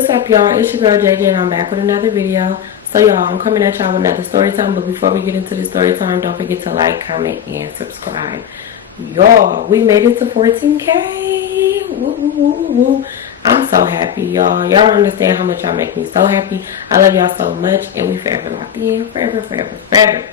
What's up, y'all? It's your girl JJ and I'm back with another video. So y'all, I'm coming at y'all with another story time, but before we get into the story time, don't forget to like, comment, and subscribe. Y'all, we made it to 14K. Woo, woo, woo, woo. I'm so happy, y'all. Y'all don't understand how much y'all make me so happy. I love y'all so much, and we forever locked in. Forever.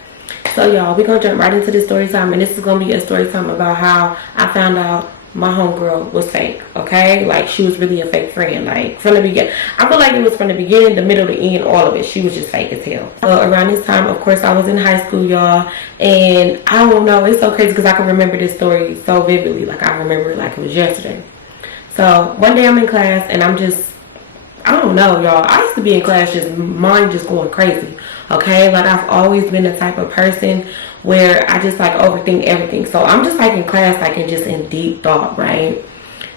So y'all, we're gonna jump right into the story time, and this is gonna be a story time about how I found out my homegirl was fake, okay? Like, she was really a fake friend, like, from the beginning. I feel like it was from the beginning, the middle, the end, all of it. She was just fake as hell. So around this time, of course, I was in high school, y'all, and I don't know, it's so crazy because I can remember this story so vividly. Like, I remember it like it was yesterday. So one day I'm in class, and I'm just, I don't know, y'all. I used to be in class just, mind just going crazy, okay? Like, I've always been the type of person where I just like overthink everything. So I'm just like in class, like in just in deep thought, right?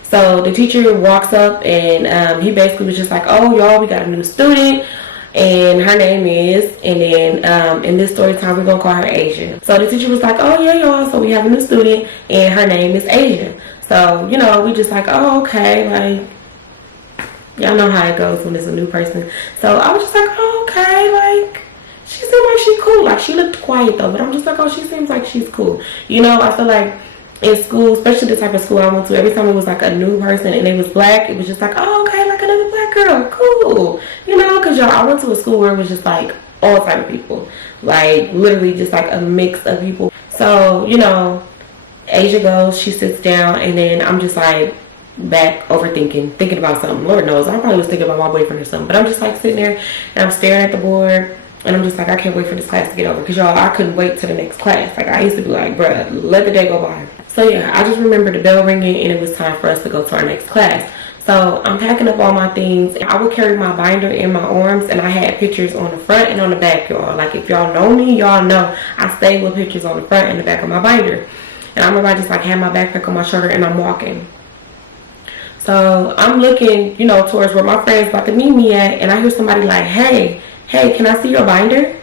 So the teacher walks up and he basically was just like, oh, y'all, we got a new student and her name is, and then in this story time, we're gonna call her Asia. So the teacher was like, oh yeah, y'all, so we have a new student and her name is Asia. So, you know, we just like, oh, okay, like, y'all know how it goes when it's a new person. So I was just like, oh, okay, like, she seemed like she's cool. Like, she looked quiet though, but I'm just like, oh, she seems like she's cool. You know, I feel like in school, especially the type of school I went to, every time it was like a new person and it was black, it was just like, oh, okay, like another black girl, cool. You know, because y'all, I went to a school where it was just like all type of people, like literally just like a mix of people. So, you know, Asia goes, she sits down, and then I'm just like back overthinking, thinking about something. Lord knows, I probably was thinking about my boyfriend or something, but I'm just like sitting there and I'm staring at the board. And I'm just like, I can't wait for this class to get over. Because, y'all, I couldn't wait till the next class. Like, I used to be like, bruh, let the day go by. So, yeah, I just remember the bell ringing and it was time for us to go to our next class. So, I'm packing up all my things. I would carry my binder in my arms, and I had pictures on the front and on the back, y'all. Like, if y'all know me, y'all know I stay with pictures on the front and the back of my binder. And I remember I just, like, had my backpack on my shoulder and I'm walking. So, I'm looking, you know, towards where my friend's about to meet me at, and I hear somebody like, hey, can I see your binder?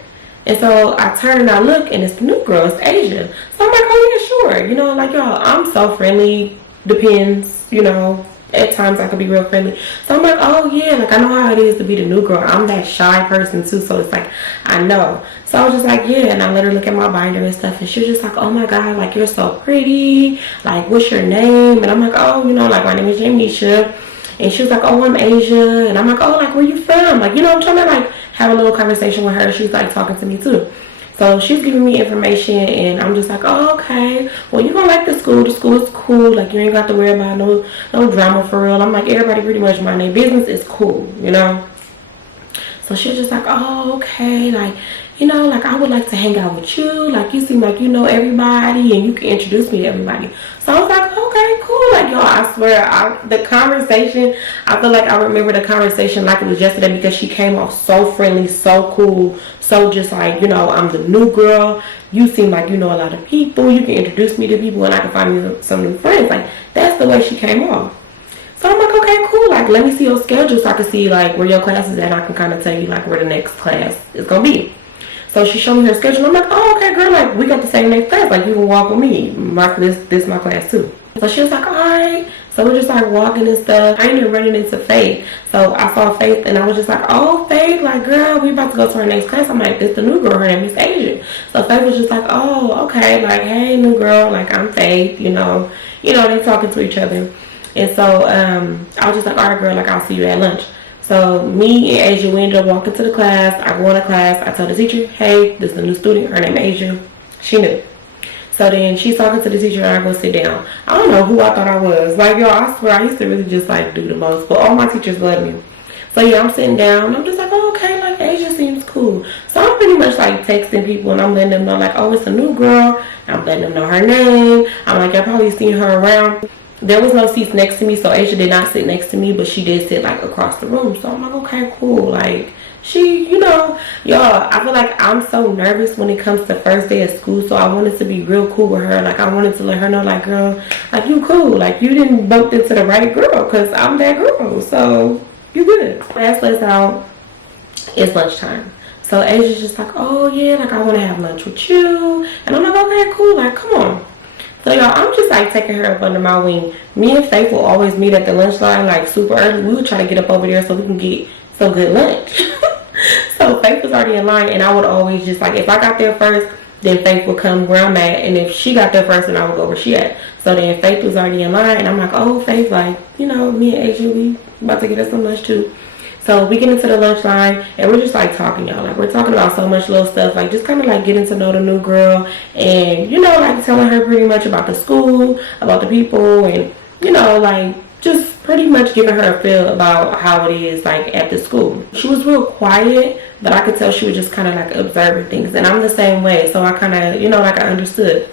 And so I turn and I look, and it's the new girl, it's Asia. So I'm like, oh yeah, sure. You know, like, y'all, I'm so friendly. Depends, you know, at times I can be real friendly. So I'm like, oh yeah, like, I know how it is to be the new girl. I'm that shy person too, so it's like, I know. So I was just like, yeah, and I let her look at my binder and stuff, and she was just like, oh my God, like, you're so pretty. Like, what's your name? And I'm like, oh, you know, like, my name is Jamisha. And she was like, oh, I'm Asia. And I'm like, oh, like, where you from? Like, you know, I'm trying to, like, have a little conversation with her. She's, like, talking to me, too. So she's giving me information, and I'm just like, oh, okay. Well, you're going to like the school. The school is cool. Like, you ain't got to worry about no drama for real. I'm like, everybody pretty much mind their business is cool, you know? So she was just like, oh, okay. Like, you know, like, I would like to hang out with you. Like, you seem like you know everybody and you can introduce me to everybody. So I was like, okay, cool. Like, y'all, I swear, the conversation, I feel like I remember the conversation like it was yesterday because she came off so friendly, so cool, so just like, you know, I'm the new girl. You seem like you know a lot of people. You can introduce me to people and I can find me some new friends. Like, that's the way she came off. So I'm like, okay, cool. Like, let me see your schedule so I can see, like, where your class is at. And I can kind of tell you, like, where the next class is going to be. So she showed me her schedule. I'm like, oh, okay, girl. Like, we got the same next class. Like, you can walk with me. This my class, too. So she was like, all right. So we're just, like, walking and stuff. I ended up running into Faith. So I saw Faith, and I was just like, oh, Faith, like, girl, we about to go to our next class. I'm like, this the new girl. Her name is Asia. So Faith was just like, oh, okay. Like, hey, new girl. Like, I'm Faith, you know. You know, they talking to each other. And so I was just like, all right, girl, like, I'll see you at lunch. So me and Asia, we ended up walking to the class. I go into class. I tell the teacher, hey, this is a new student. Her name is Asia. She knew. So then she's talking to the teacher, and I go sit down. I don't know who I thought I was. Like, y'all, I swear, I used to really just, like, do the most. But all my teachers love me. So, yeah, I'm sitting down. I'm just like, oh, okay, like, Asia seems cool. So I'm pretty much, like, texting people, and I'm letting them know, like, oh, it's a new girl. I'm letting them know her name. I'm like, y'all probably seen her around. There was no seats next to me, so Asia did not sit next to me, but she did sit, like, across the room. So I'm like, okay, cool. Like, she, you know, y'all, I feel like I'm so nervous when it comes to first day of school, so I wanted to be real cool with her. Like, I wanted to let her know, like, girl, like, you cool. Like, you didn't bump into the right girl, because I'm that girl, so you good. Class lets out. It's lunchtime. So Asia's just like, oh, yeah, like, I want to have lunch with you. And I'm like, okay, cool. Like, come on. So y'all, I'm just like taking her up under my wing. Me and Faith will always meet at the lunch line like super early. We would try to get up over there so we can get some good lunch. So Faith was already in line, and I would always just like, if I got there first, then Faith would come where I'm at, and if she got there first, then I would go where she at. So then Faith was already in line, and I'm like, oh Faith, like, you know, me and Asia, we about to get us some lunch too. So we get into the lunch line, and we're just like talking, y'all. Like, we're talking about so much little stuff, like just kind of like getting to know the new girl, and you know, like telling her pretty much about the school, about the people, and you know, like just pretty much giving her a feel about how it is like at the school. She was real quiet, but I could tell she was just kind of like observing things, and I'm the same way. So I kind of, you know, like I understood.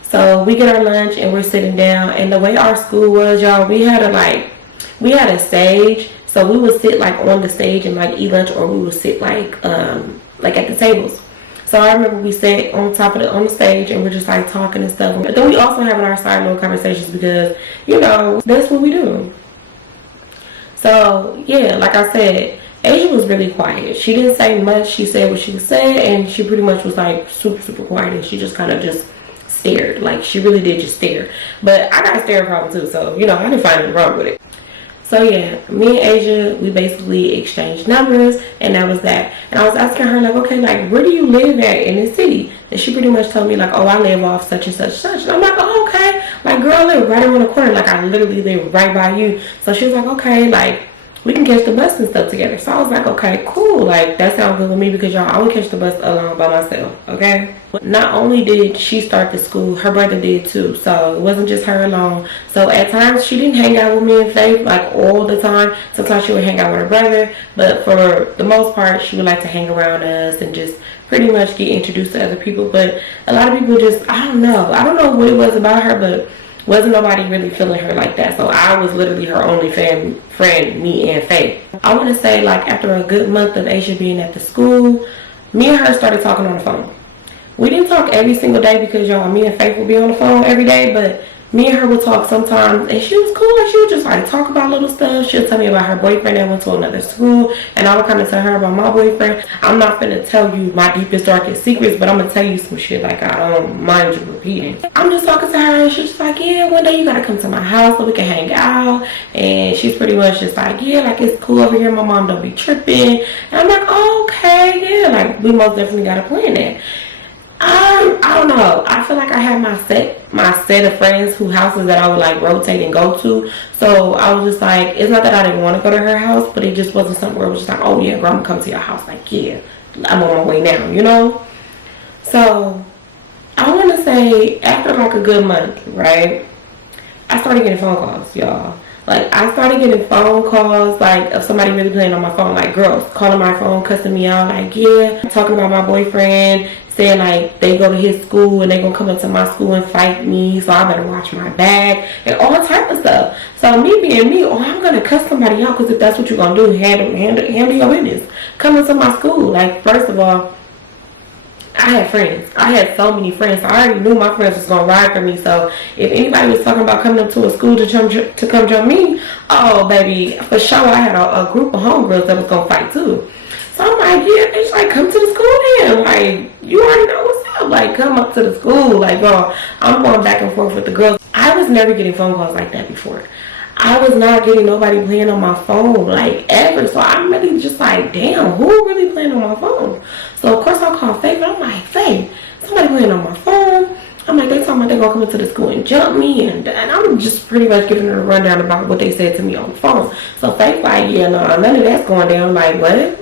So we get our lunch and we're sitting down, and the way our school was, y'all, we had a stage. So we would sit like on the stage and like eat lunch, or we would sit like at the tables. So I remember we sat on top of on the stage, and we're just like talking and stuff. But then we also having our side note conversations, because you know that's what we do. So yeah, like I said, Asia was really quiet. She didn't say much. She said what she was saying, and she pretty much was like super quiet, and she just kind of just stared. Like she really did just stare. But I got a staring problem too, so you know I didn't find anything wrong with it. So yeah, me and Asia, we basically exchanged numbers, and that was that. And I was asking her like, okay, like where do you live at in the city? And she pretty much told me like, oh, I live off such and such. And I'm like, oh, okay. Like, girl, I live right around the corner. Like, I literally live right by you. So she was like, okay, like we can catch the bus and stuff together. So I was like, okay, cool. Like that sounds good with me, because y'all, I would catch the bus alone by myself. Okay. Not only did she start the school, her brother did too. So it wasn't just her alone. So at times she didn't hang out with me and Faith like all the time. Sometimes she would hang out with her brother, but for the most part she would like to hang around us and just pretty much get introduced to other people. But a lot of people just, I don't know what it was about her, but wasn't nobody really feeling her like that. So I was literally her only friend, me and Faith. I want to say like after a good month of Asia being at the school, me and her started talking on the phone. We didn't talk every single day, because y'all, me and Faith would be on the phone every day, but me and her would talk sometimes, and she was cool. Like she would just like talk about little stuff. She'll tell me about her boyfriend that went to another school, and I would kind of tell her about my boyfriend. I'm not gonna tell you my deepest, darkest secrets, but I'm gonna tell you some shit like I don't mind you repeating. I'm just talking to her, and she's just like, yeah, one day you gotta come to my house so we can hang out. And she's pretty much just like, yeah, like it's cool over here. My mom don't be tripping. And I'm like, oh, okay, yeah, like we most definitely gotta plan that. I don't know. I feel like I had my set of friends whose houses that I would like rotate and go to. So I was just like, it's not that I didn't want to go to her house, but it just wasn't something where it was just like, oh yeah, girl, I'm gonna come to your house. Like, yeah, I'm on my way now, you know? So I want to say after like a good month, right, I started getting phone calls, y'all. Like, I started getting phone calls, like, of somebody really playing on my phone. Like, girls calling my phone, cussing me out. Like, yeah, talking about my boyfriend, saying, like, they go to his school and they gonna come up to my school and fight me, so I better watch my back, and all type of stuff. So, me being me, oh, I'm gonna cuss somebody out, because if that's what you're gonna do, handle your business. Coming to my school. Like, first of all, I had friends. I had so many friends. So I already knew my friends was gonna ride for me. So if anybody was talking about coming up to a school to come join me, oh baby, for sure I had a group of homegirls that was gonna fight too. So I'm like, yeah, bitch, like come to the school then. Like you already know what's up. Like come up to the school. Like girl, I'm going back and forth with the girls. I was never getting phone calls like that before. I was not getting nobody playing on my phone, like, ever. So I'm really just like, damn, who really playing on my phone? So, of course, I called Faith, and I'm like, Faith, somebody playing on my phone. I'm like, they talking about they gonna come into the school and jump me. And I'm just pretty much giving her a rundown about what they said to me on the phone. So, Faith like, yeah, no, none of that's going down. I'm like, what?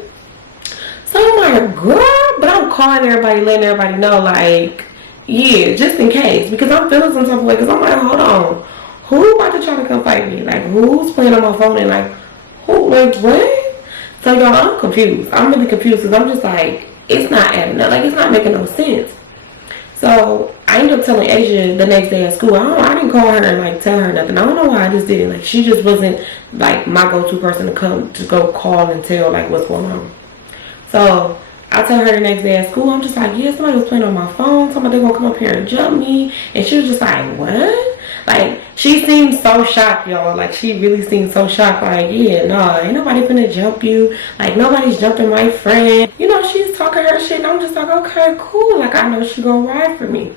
So, I'm like, girl, but I'm calling everybody, letting everybody know, like, yeah, just in case. Because I'm feeling some type of way, because I'm like, hold on. Who about to try to come fight me? Like, who's playing on my phone and like, who, like, what? So, y'all, I'm confused. I'm really confused because I'm just like, it's not adding up. Like, it's not making no sense. So, I ended up telling Asia the next day at school. I didn't call her and, like, tell her nothing. I don't know why I just didn't. Like, she just wasn't, like, my go-to person to go call and tell, like, what's going on. So, I tell her the next day at school, I'm just like, yeah, somebody was playing on my phone. Somebody gonna come up here and jump me. And she was just like, what? Like, she seemed so shocked, y'all. Like, she really seemed so shocked. Like, yeah, no, ain't nobody finna jump you. Like, nobody's jumping my friend. You know, she's talking her shit. And I'm just like, okay, cool. Like, I know she gonna ride for me.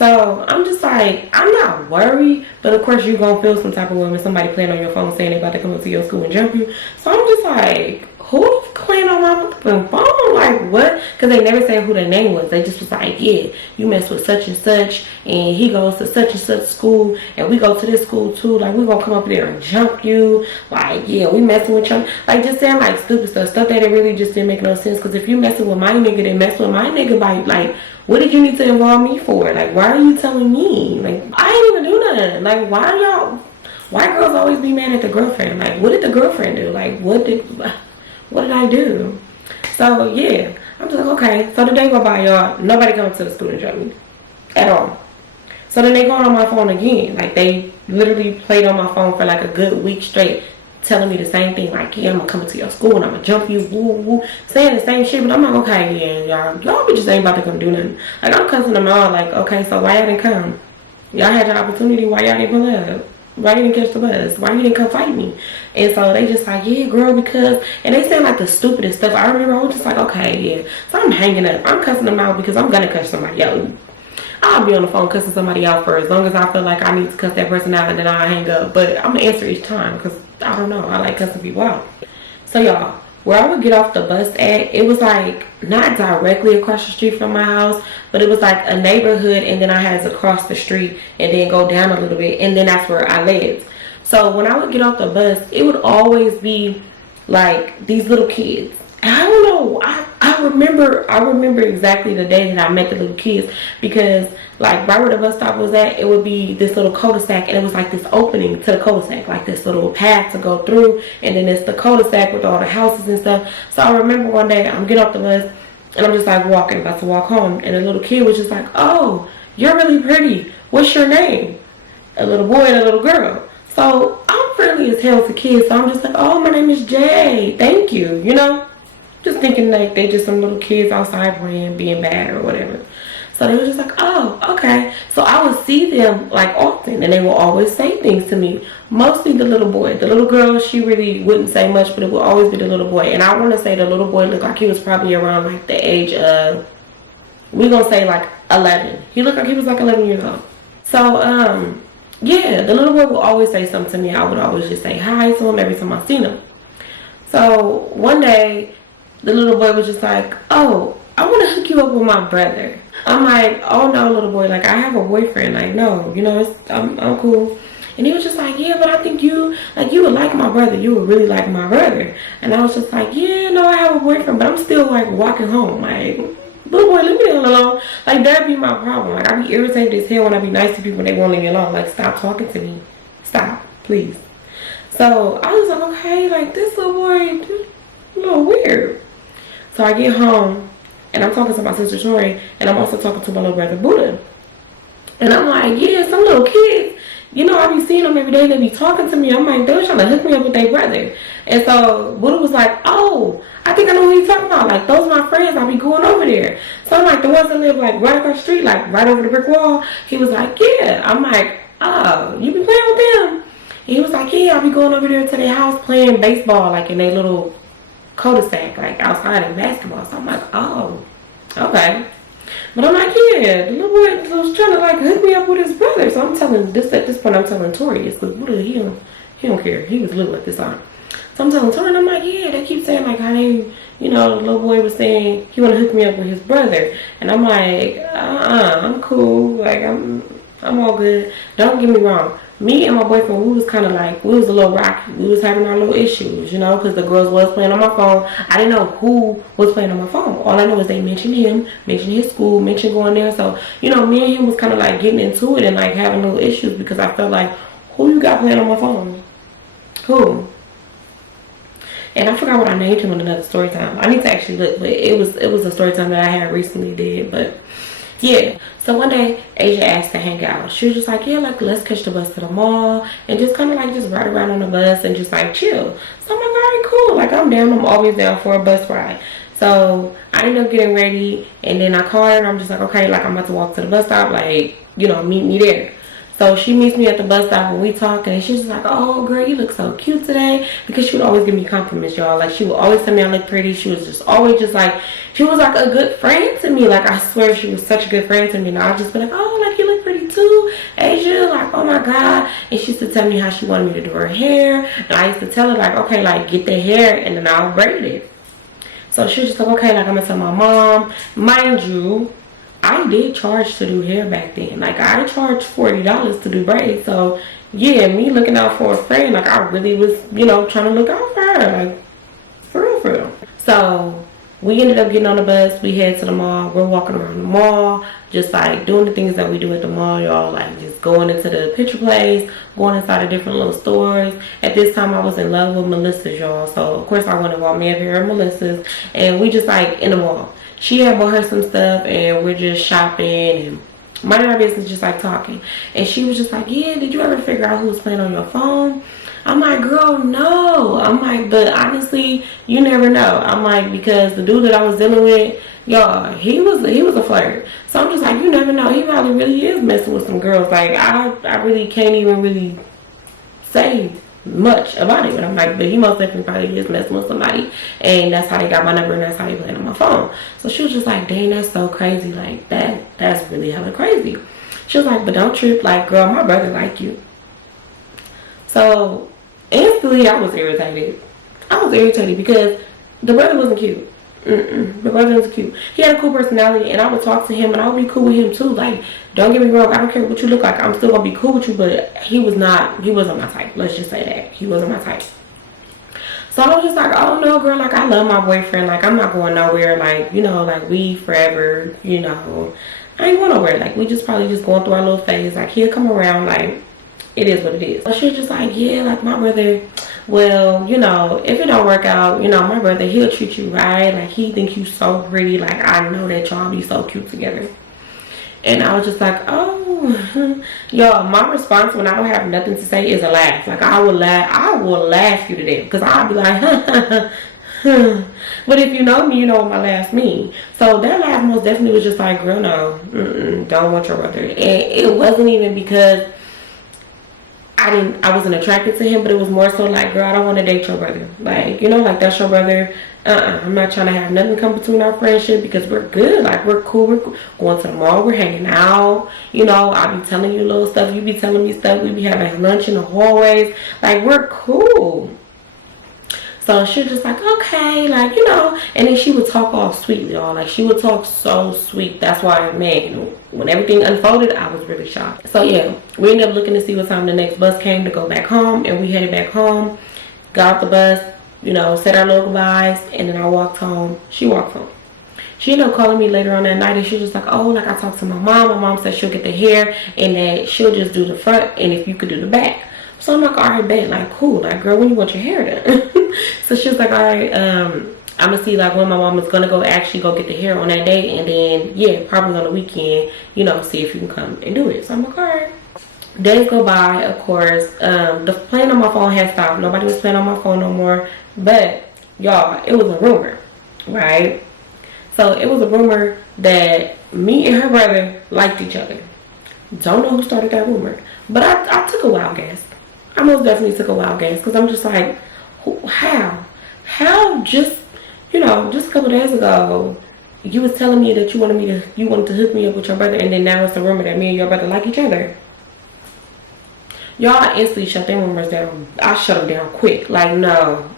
So I'm just like, I'm not worried, but of course you're gonna feel some type of way when somebody playing on your phone saying they about to come up to your school and jump you. So I'm just like, who's playing on my phone? Like what? Because they never said who their name was. They just was like, yeah, you mess with such and such, and he goes to such and such school, and we go to this school too. Like we gonna come up there and jump you. Like yeah, we messing with you. Like just saying like stupid stuff that it really just didn't make no sense. Because if you messing with my nigga, then mess with my nigga by like. What did you need to involve me for? Like, why are you telling me? Like, I ain't even do nothing. Like, why girls always be mad at the girlfriend? Like, what did the girlfriend do? Like, what did I do? So, yeah. I'm just like, okay. So, the day go by, y'all. Nobody comes to the school and jump me. At all. So, then they go on my phone again. Like, they literally played on my phone for like a good week straight. Telling me the same thing, like, yeah, I'm gonna come to your school and I'm gonna jump you, woo, woo, saying the same shit, but I'm like, okay, yeah, y'all bitches ain't about to come do nothing. Like, I'm cussing them all, like, okay, so why y'all didn't come? Y'all had your opportunity, why y'all didn't pull up? Why you didn't catch the bus? Why you didn't come fight me? And so they just like, yeah, girl, because, and they saying like the stupidest stuff. I remember I was just like, okay, yeah. So I'm hanging up. I'm cussing them out because I'm gonna cuss somebody out. I'll be on the phone cussing somebody out for as long as I feel like I need to cuss that person out, and then I'll hang up. But I'm gonna answer each time because I don't know. I like cussing people out. So y'all, where I would get off the bus at, it was like not directly across the street from my house, but it was like a neighborhood, and then I had to cross the street and then go down a little bit, and then that's where I lived. So when I would get off the bus, it would always be like these little kids. And I don't know. I remember exactly the day that I met the little kids, because like right where the bus stop was at, it would be this little cul-de-sac, and it was like this opening to the cul-de-sac, like this little path to go through, and then it's the cul-de-sac with all the houses and stuff. So I remember one day I'm getting off the bus and I'm just like walking, about to walk home, and a little kid was just like, oh, you're really pretty. What's your name? A little boy and a little girl. So I'm friendly as hell to kids, so I'm just like, oh, my name is Jay. Thank you, you know? Just thinking like they just some little kids outside playing, being bad or whatever. So they were just like, oh, okay. So I would see them like often, and they will always say things to me. Mostly the little boy. The little girl, she really wouldn't say much, but it would always be the little boy. And I want to say the little boy looked like he was probably around like the age of, we're going to say like 11. He looked like he was like 11 years old. So, yeah, the little boy would always say something to me. I would always just say hi to him every time I seen him. So one day, the little boy was just like, oh, I want to hook you up with my brother. I'm like, oh no, little boy, like I have a boyfriend. Like, no, you know, I'm cool. And he was just like, yeah, but I think you would like my brother. You would really like my brother. And I was just like, yeah, no, I have a boyfriend, but I'm still like walking home. Like, little boy, leave me alone. Like, that'd be my problem. Like, I be irritated as hell when I be nice to people and they won't leave me alone. Like, stop talking to me. Stop, please. So I was like, okay, like this little boy, a little weird. So I get home, and I'm talking to my sister Tori, and I'm also talking to my little brother Buddha. And I'm like, yeah, some little kids, you know, I be seeing them every day, they be talking to me. I'm like, they're trying to hook me up with their brother. And so Buddha was like, oh, I think I know what he's talking about. Like, those are my friends, I be going over there. So I'm like, the ones that live like right across the street, like right over the brick wall. He was like, yeah. I'm like, oh, you be playing with them? And he was like, yeah, I be going over there to their house playing baseball, like in their little cul-de-sac, like outside in basketball. So I'm like, oh, okay. But I'm like, yeah, the little boy was trying to like hook me up with his brother. So I'm telling this at this point, I'm telling Tori this, because he don't care. He was little at this time. So I'm telling Tori, and I'm like, yeah, they keep saying like how they, you know, the little boy was saying he want to hook me up with his brother, and I'm like, I'm cool, like I'm all good. Don't get me wrong. Me and my boyfriend, we was kind of like, we was a little rocky. We was having our little issues, you know, because the girls was playing on my phone. I didn't know who was playing on my phone. All I know is they mentioned him, mentioned his school, mentioned going there. So, you know, me and him was kind of like getting into it and like having little issues, because I felt like, who you got playing on my phone? Who? And I forgot what I named him in another story time. I need to actually look, but it was a story time that I had recently did, but yeah. So one day, Asia asked to hang out. She was just like, yeah, like, let's catch the bus to the mall and just kind of like just ride around on the bus and just like chill. So I'm like, all right, cool. Like, I'm down. I'm always down for a bus ride. So I ended up getting ready, and then I called her and I'm just like, okay, like I'm about to walk to the bus stop. Like, you know, meet me there. So she meets me at the bus stop and we talk, and she's just like, oh girl, you look so cute today. Because she would always give me compliments, y'all. Like, she would always tell me I look pretty. She was just always just like, she was like a good friend to me. Like, I swear she was such a good friend to me. And I'd just be like, oh, like you look Asia, like, oh my God. And she used to tell me how she wanted me to do her hair. And I used to tell her, like, okay, like, get the hair and then I'll braid it. So she was just like, okay, like, I'm gonna tell my mom. Mind you, I did charge to do hair back then. Like, I charged $40 to do braids. So, yeah, me looking out for a friend, like, I really was, you know, trying to look out for her. Like, for real, for real. So, we ended up getting on the bus. We head to the mall. We're walking around the mall, just, like, doing the things that we do at the mall, y'all. Like, just going into the picture place, going inside of different little stores. At this time, I was in love with Melissa's, y'all. So, of course, I went and bought me a pair of Melissa's. And we just, like, in the mall. She had bought her some stuff and we're just shopping and minding our business, just like talking. And she was just like, yeah, did you ever figure out who was playing on your phone? I'm like, girl, no. I'm like, but honestly, you never know. I'm like, because the dude that I was dealing with, y'all, he was a flirt. So I'm just like, you never know. He probably really is messing with some girls. Like, I really can't even really say much about it, but I'm like, but he most definitely probably is messing with somebody, and that's how they got my number and that's how they played on my phone. So she was just like, dang, that's so crazy. Like, that's really hella crazy. She was like, but don't trip, like, girl, my brother like you. So instantly I was irritated. Because the brother wasn't cute. The brother was cute. He had a cool personality, and I would talk to him, and I would be cool with him too. Like, don't get me wrong, I don't care what you look like. I'm still gonna be cool with you, but he wasn't my type. Let's just say that he wasn't my type. So I was just like, oh no, girl, like, I love my boyfriend. Like, I'm not going nowhere. Like, you know, like, we forever. You know, I ain't going nowhere. Like, we just probably just going through our little phase. Like, he'll come around. Like, it is what it is. So she was just like, yeah, like, my brother. Well, you know, if it don't work out, you know, my brother, he'll treat you right. Like, he think you so pretty. Like, I know that y'all be so cute together. And I was just like, oh, y'all, my response when I don't have nothing to say is a laugh. Like, I will laugh you to death. Because I'll be like, but if you know me, you know what my laughs mean. So that laugh most definitely was just like, girl, no, don't want your brother. And it wasn't even because I wasn't attracted to him, but it was more so like, girl, I don't want to date your brother. Like, you know, like, that's your brother. I'm not trying to have nothing come between our friendship because we're good. Like, we're cool. We're going to the mall. We're hanging out. You know, I be telling you little stuff. You be telling me stuff. We be having lunch in the hallways. Like, we're cool. So she was just like, okay, like, you know. And then she would talk all sweet, y'all. Like, she would talk so sweet. That's why, man, you know, when everything unfolded, I was really shocked. So, yeah, we ended up looking to see what time the next bus came to go back home. And we headed back home, got off the bus, you know, said our little goodbyes. And then I walked home. She walked home. She ended up calling me later on that night. And she was just like, oh, like, I talked to my mom. My mom said she'll get the hair and that she'll just do the front. And if you could do the back. So I'm like, all right, bet, like, cool. Like, girl, when you want your hair done? So she was like, all right, I'm gonna see, like, when my mom is gonna go actually go get the hair on that day. And then, yeah, probably on the weekend, you know, see if you can come and do it. So I'm like, all right. Days go by, of course. The playing on my phone had stopped. Nobody was playing on my phone no more. But, y'all, it was a rumor, right? So it was a rumor that me and her brother liked each other. Don't know who started that rumor. But I took a wild guess. I most definitely took a wild guess because I'm just like, how just, you know, just a couple days ago, you was telling me that you wanted to hook me up with your brother, and then now it's a rumor that me and your brother like each other. Y'all instantly shut them rumors down. I shut them down quick. Like, no,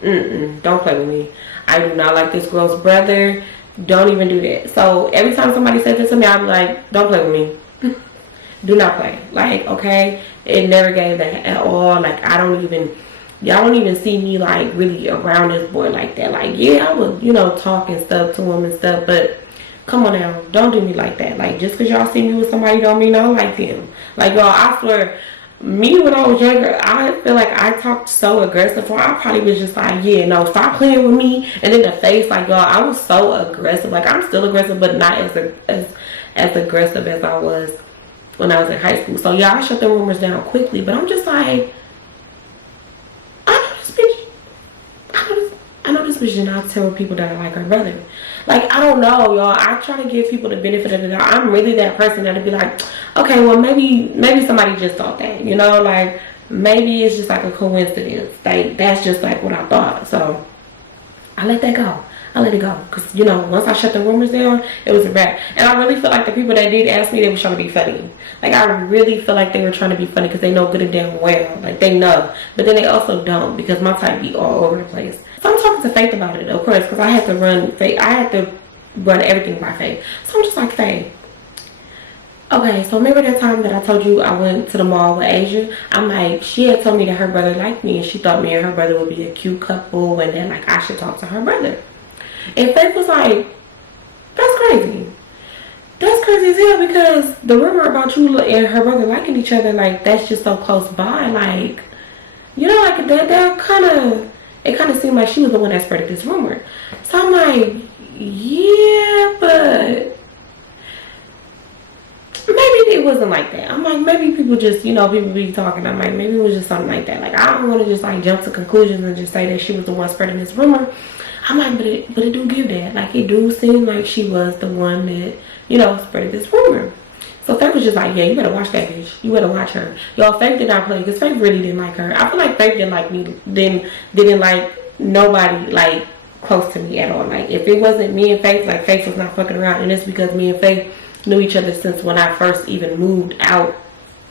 don't play with me. I do not like this girl's brother. Don't even do that. So every time somebody says this to me, I'll be like, don't play with me. Do not play. Like, okay, it never gave that at all. Like, y'all don't even see me, like, really around this boy like that. Like, yeah, I would, you know, talk and stuff to him and stuff, but come on now, don't do me like that. Like, just because y'all see me with somebody don't mean I don't like them. Like, y'all, I swear, me when I was younger, I feel like I talked so aggressive. I probably was just like, yeah, no, stop playing with me. And in the face, like, y'all, I was so aggressive. Like, I'm still aggressive, but not as aggressive as I was when I was in high school. So, yeah, I shut the rumors down quickly, but I'm just like, I know this bitch did not tell people that I like her brother. Like, I don't know, y'all. I try to give people the benefit of the doubt. I'm really that person that'll be like, okay, well, maybe somebody just thought that, you know? Like, maybe it's just like a coincidence. Like, that's just like what I thought. So, I let that go. I let it go. Because, you know, once I shut the rumors down, it was a wrap. And I really feel like the people that did ask me, they were trying to be funny. Like, I really feel like they were trying to be funny because they know good and damn well. Like, they know. But then they also don't because my type be all over the place. So I'm talking to Faith about it, of course, because I had to run everything by Faith. So I'm just like, Faith. Okay, so remember that time that I told you I went to the mall with Asia? I'm like, she had told me that her brother liked me and she thought me and her brother would be a cute couple and then like I should talk to her brother. And Faith was like, that's crazy. That's crazy as hell because the rumor about you and her brother liking each other, like that's just so close by. Like, you know, like that it kind of seemed like she was the one that spread this rumor. So I'm like, yeah, but maybe it wasn't like that. I'm like, maybe people just, you know, people be talking. I'm like, maybe it was just something like that. Like, I don't want to just like jump to conclusions and just say that she was the one spreading this rumor. I'm like, but it do give that. Like, it do seem like she was the one that, you know, spread this rumor. So Faith was just like, yeah, you better watch that bitch. You better watch her. Y'all, Faith did not play because Faith really didn't like her. I feel like Faith didn't like me. Didn't like nobody like close to me at all. Like, if it wasn't me and Faith, like Faith was not fucking around. And it's because me and Faith knew each other since when I first even moved out,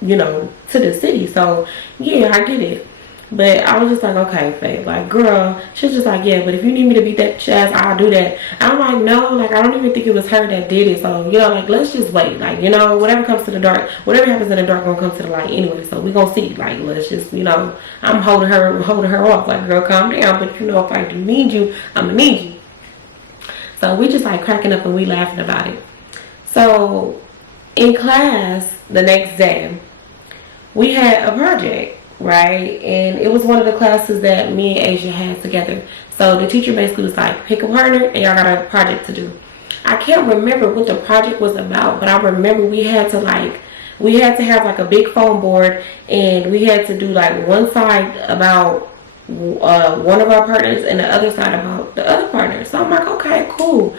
you know, to the city. So yeah, I get it. But I was just like, okay, Faith, like, girl, she's just like, yeah, but if you need me to beat that chest, I'll do that. And I'm like, no, like, I don't even think it was her that did it. So, you know, like, let's just wait. Like, you know, whatever comes to the dark, whatever happens in the dark gonna come to the light anyway. So we gonna see. Like, let's just, you know, I'm holding her off. Like, girl, calm down. But you know, if I do need you, I'm gonna need you. So we just like cracking up and we laughing about it. So in class the next day, we had a project, right? And it was one of the classes that me and Asia had together. So the teacher basically was like, pick a partner and y'all got a project to do. I can't remember what the project was about, but I remember we had to have like a big foam board and we had to do like one side about one of our partners and the other side about the other partner. So I'm like, okay, cool.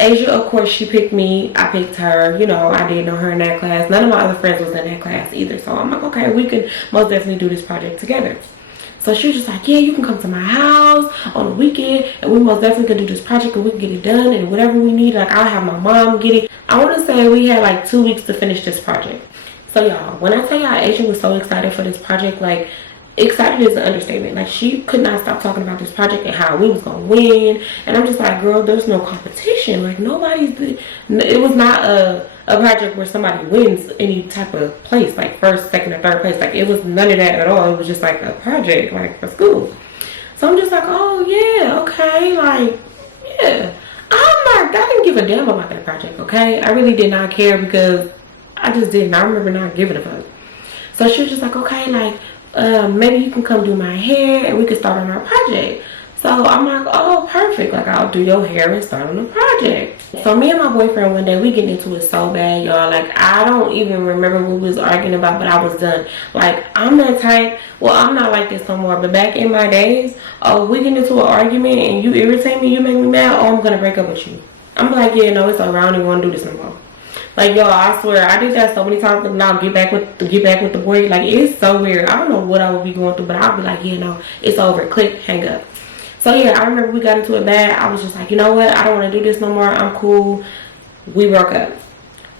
Asia, of course, she picked me. I picked her. You know, I didn't know her in that class. None of my other friends was in that class either. So I'm like, okay, we could most definitely do this project together. So she was just like, yeah, you can come to my house on the weekend and we most definitely can do this project and we can get it done and whatever we need, like I'll have my mom get it. I want to say we had like 2 weeks to finish this project. So y'all, when I tell y'all Asia was so excited for this project, like excited is an understatement. Like she could not stop talking about this project and how we was gonna win. And I'm just like, girl, there's no competition. Like it was not a project where somebody wins any type of place, like first, second, or third place. Like it was none of that at all. It was just like a project, like for school. So I'm just like, oh yeah, okay, like yeah. I didn't give a damn about that project, okay? I really did not care because I just didn't. I remember not giving a fuck. So she was just like, okay, like maybe you can come do my hair and we can start on our project. So I'm like, oh, perfect. Like, I'll do your hair and start on the project. So me and my boyfriend one day, we get into it so bad, y'all. Like, I don't even remember what we was arguing about, but I was done. Like, I'm that type. Well, I'm not like this no more. But back in my days, oh, we get into an argument and you irritate me, you make me mad, oh, I'm going to break up with you. I'm like, yeah, no, it's over. I don't even want to do this no more. Like, yo, I swear, I did that so many times, but now get back with the boy. Like, it's so weird. I don't know what I would be going through, but I'll be like, yeah, no, it's over. Click, hang up. So, yeah, I remember we got into it bad. I was just like, you know what? I don't want to do this no more. I'm cool. We broke up.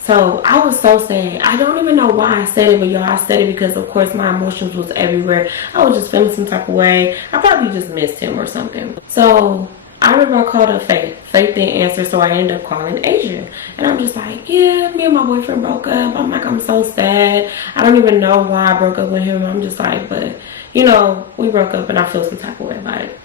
So, I was so sad. I don't even know why I said it, but, y'all, I said it because, of course, my emotions was everywhere. I was just feeling some type of way. I probably just missed him or something. So, I remember I called up Faith. Faith didn't answer, so I ended up calling Asia. And I'm just like, yeah, me and my boyfriend broke up. I'm like, I'm so sad. I don't even know why I broke up with him. I'm just like, but, you know, we broke up and I feel some type of way about it.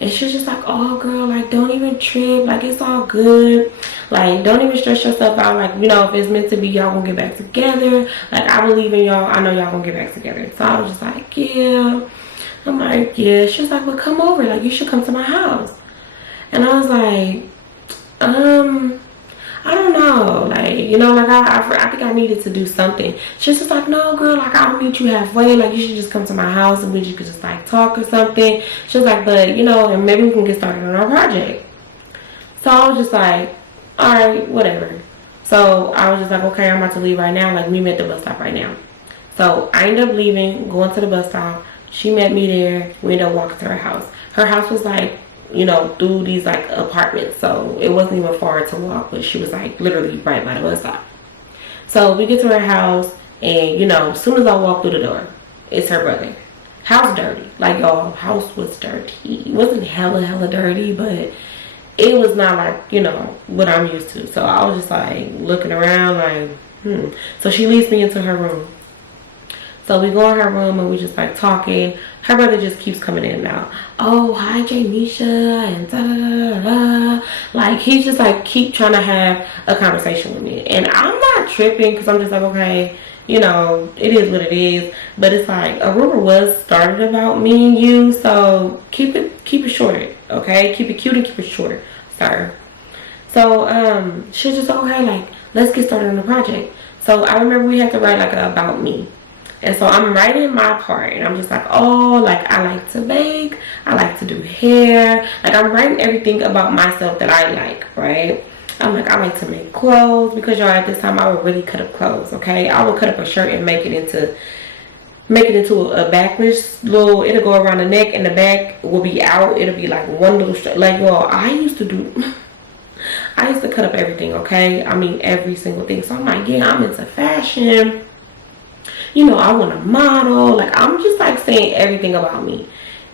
And she's just like, oh, girl, like, don't even trip. Like, it's all good. Like, don't even stress yourself out. Like, you know, if it's meant to be, y'all gonna get back together. Like, I believe in y'all. I know y'all gonna get back together. So I was just like, yeah. I'm like, yeah. She's like, well, come over. Like, you should come to my house. And I was like, I don't know. Like, you know, like, I think I needed to do something. She's just like, no, girl, like, I'll meet you halfway. Like, you should just come to my house and we could just, like, talk or something. She was like, but, you know, and maybe we can get started on our project. So I was just like, all right, whatever. So I was just like, okay, I'm about to leave right now. Like, meet me at the bus stop right now. So I ended up leaving, going to the bus stop. She met me there. We ended up walking to her house. Her house was, like, you know, through these like apartments. So it wasn't even far to walk, but she was like literally right by the bus stop. So we get to her house, and you know, as soon as I walk through the door, it's her brother. House dirty. Like, y'all, house was dirty. It wasn't hella dirty, but it was not like, you know, what I'm used to. So I was just like looking around like, So she leads me into her room. So we go in her room and we just like talking. Her brother just keeps coming in and out. Oh, hi, Jamisha, and da da da da. Like, he's just like keep trying to have a conversation with me. And I'm not tripping because I'm just like, okay, you know, it is what it is. But it's like a rumor was started about me and you, so keep it short, okay? Keep it cute and keep it short, sir. So she's just okay, like, let's get started on the project. So I remember we had to write like a about me. And so I'm writing my part, and I'm just like, oh, like, I like to bake, I like to do hair. Like, I'm writing everything about myself that I like, right? I'm like, I like to make clothes, because y'all, at this time I would really cut up clothes, okay? I would cut up a shirt and make it into a backless little, it'll go around the neck, and the back will be out. It'll be like one little straight. Like, y'all, I used to cut up everything, okay? I mean, every single thing. So I'm like, yeah, I'm into fashion. You know, I want to model. Like, I'm just like saying everything about me.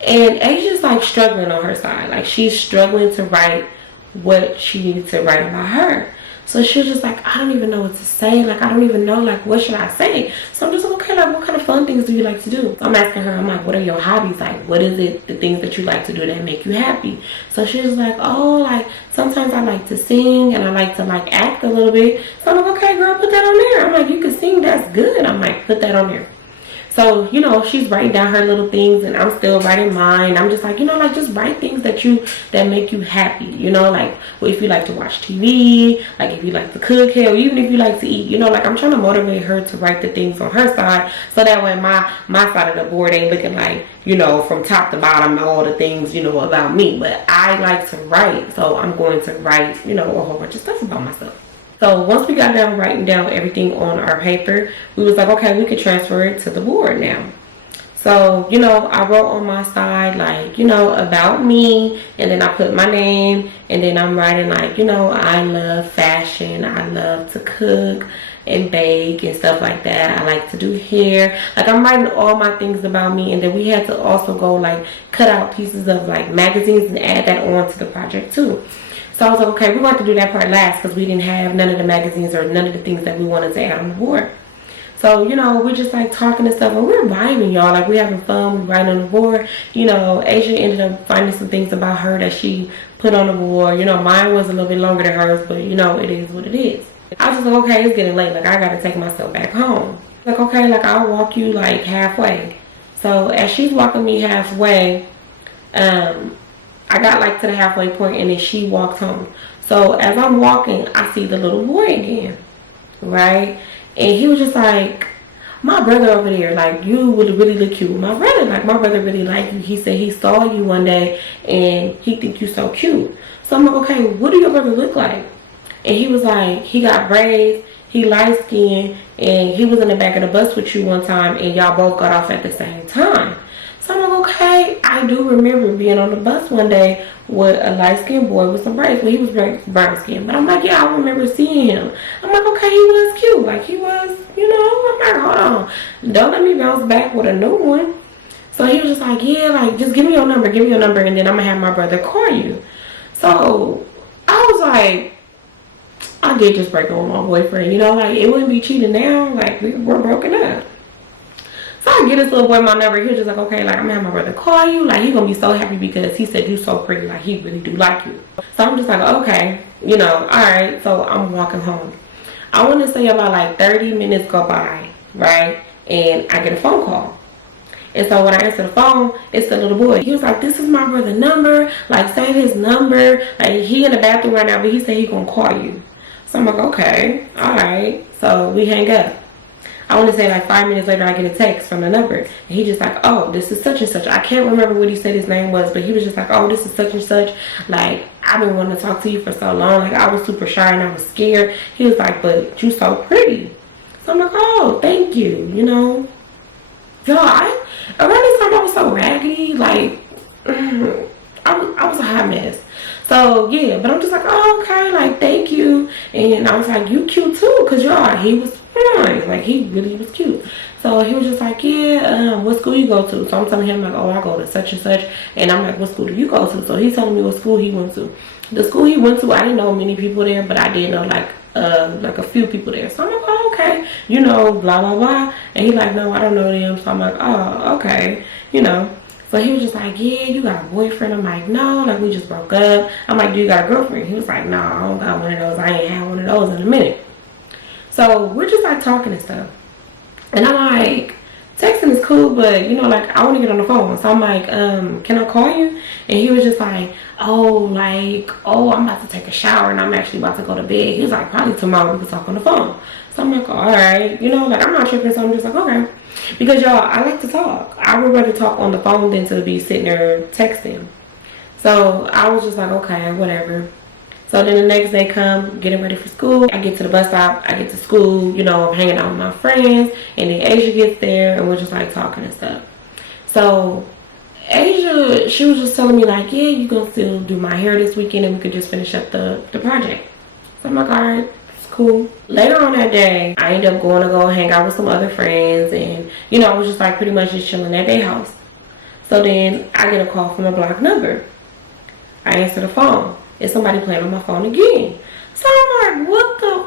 And Asia's like struggling on her side. Like, she's struggling to write what she needs to write about her. So she was just like, I don't even know what to say. Like, I don't even know, like, what should I say? So I'm just like, okay, like, what kind of fun things do you like to do? So I'm asking her, I'm like, what are your hobbies? Like, what is it, the things that you like to do that make you happy? So she was like, oh, like, sometimes I like to sing and I like to, like, act a little bit. So I'm like, okay, girl, put that on there. I'm like, you can sing, that's good. I'm like, put that on there. So, you know, she's writing down her little things, and I'm still writing mine. I'm just like, you know, like, just write things that make you happy. You know, like, well, if you like to watch TV, like, if you like to cook, hell, even if you like to eat, you know, like, I'm trying to motivate her to write the things on her side, so that way my side of the board ain't looking like, you know, from top to bottom, all the things, you know, about me. But I like to write, so I'm going to write, you know, a whole bunch of stuff about myself. So once we got done writing down everything on our paper, we was like, okay, we could transfer it to the board now. So, you know, I wrote on my side, like, you know, about me, and then I put my name, and then I'm writing like, you know, I love fashion, I love to cook and bake and stuff like that. I like to do hair. Like, I'm writing all my things about me, and then we had to also go like cut out pieces of like magazines and add that on to the project too. So I was like, okay, we're going to do that part last, because we didn't have none of the magazines or none of the things that we wanted to add on the board. So, you know, we're just like talking and stuff, and we're vibing, y'all. Like, we're having fun, we're writing on the board. You know, Asia ended up finding some things about her that she put on the board. You know, mine was a little bit longer than hers, but, you know, it is what it is. I was just like, okay, it's getting late. Like, I got to take myself back home. Like, okay, like, I'll walk you, like, halfway. So as she's walking me halfway, I got like to the halfway point, and then she walked home. So as I'm walking, I see the little boy again, right? And he was just like, my brother over there, like, you would really look cute with my brother. Like, my brother really like you. He said he saw you one day and he think you so cute. So I'm like, okay, what do your brother look like? And he was like, he got braids, he light skinned, and he was in the back of the bus with you one time, and y'all both got off at the same time. So I'm like, okay, I do remember being on the bus one day with a light-skinned boy with some braids. Well, he was brown-skinned. But I'm like, yeah, I remember seeing him. I'm like, okay, he was cute. Like, he was, you know, I'm like, hold on. Don't let me bounce back with a new one. So he was just like, yeah, like, just give me your number, and then I'm going to have my brother call you. So I was like, I did just break up with my boyfriend. You know, like, it wouldn't be cheating now. Like, we're broken up. So I get this little boy my number. He was just like, okay, like, I'm gonna have my brother call you. Like, he gonna be so happy because he said you so pretty. Like, he really do like you. So I'm just like, okay, you know, all right. So I'm walking home. I want to say about like 30 minutes go by, right? And I get a phone call. And so when I answer the phone, it's the little boy. He was like, this is my brother's number. Like, save his number. Like, he in the bathroom right now, but he said he gonna call you. So I'm like, okay, all right. So we hang up. I want to say like 5 minutes later, I get a text from the number. And he just like, oh, this is such and such. I can't remember what he said his name was, but he was just like, oh, this is such and such. Like, I've been wanting to talk to you for so long. Like, I was super shy and I was scared. He was like, but you so pretty. So I'm like, oh, thank you. You know, y'all, around this time I was so raggedy. Like, I was a hot mess. So yeah, but I'm just like, oh, okay, like thank you. And I was like, you cute too, cause y'all, he was fine, like he really was cute. So he was just like, yeah, what school you go to? So I'm telling him like, oh, I go to such and such. And I'm like, what school do you go to? So he's telling me what school he went to. The school he went to, I didn't know many people there, but I did know like a few people there. So I'm like, oh, okay, you know, blah blah blah. And he's like, no, I don't know them. So I'm like, oh, okay, you know. So he was just like, yeah, you got a boyfriend? I'm like, no, like we just broke up. I'm like, do you got a girlfriend? He was like, no, I don't got one of those. I ain't had one of those in a minute. So we're just like talking and stuff. And I'm like, texting is cool, but you know, like I want to get on the phone. So I'm like, can I call you? And he was just like, oh, I'm about to take a shower and I'm actually about to go to bed. He was like, probably tomorrow we can talk on the phone. So I'm like, all right, you know, like I'm not tripping. So I'm just like, okay. Because y'all, I like to talk. I would rather talk on the phone than to be sitting there texting. So I was just like, okay, whatever. So then the next day come, getting ready for school. I get to the bus stop, I get to school, you know, I'm hanging out with my friends, and then Asia gets there, and we're just like talking and stuff. So Asia, she was just telling me like, yeah, you gonna still do my hair this weekend, and we could just finish up the project. So I'm like, all right, it's cool. Later on that day, I ended up going to go hang out with some other friends, and you know, I was just like pretty much just chilling at their house. So then I get a call from a blocked number. I answer the phone. It's somebody playing on my phone again. So I'm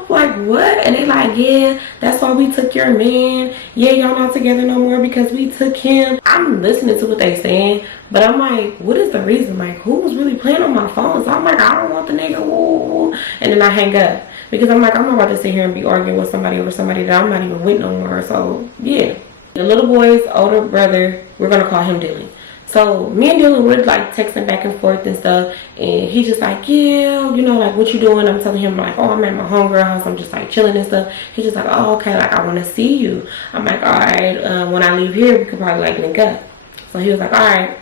like, what? And they like, yeah, that's why we took your man. Yeah, y'all not together no more because we took him. I'm listening to what they saying, but I'm like, what is the reason? Like, who was really playing on my phone? So I'm like, I don't want the nigga, woo. And then I hang up because I'm like, I'm not about to sit here and be arguing with somebody over somebody that I'm not even with no more. So yeah, the little boy's older brother, we're gonna call him Dylan. So me and Dylan were like texting back and forth and stuff, and he's just like, yeah, you know, like what you doing? I'm telling him like, oh, I'm at my homegirl house. I'm just like chilling and stuff. He's just like, oh, okay, like I want to see you. I'm like, all right, when I leave here, we could probably like link up. So he was like, all right.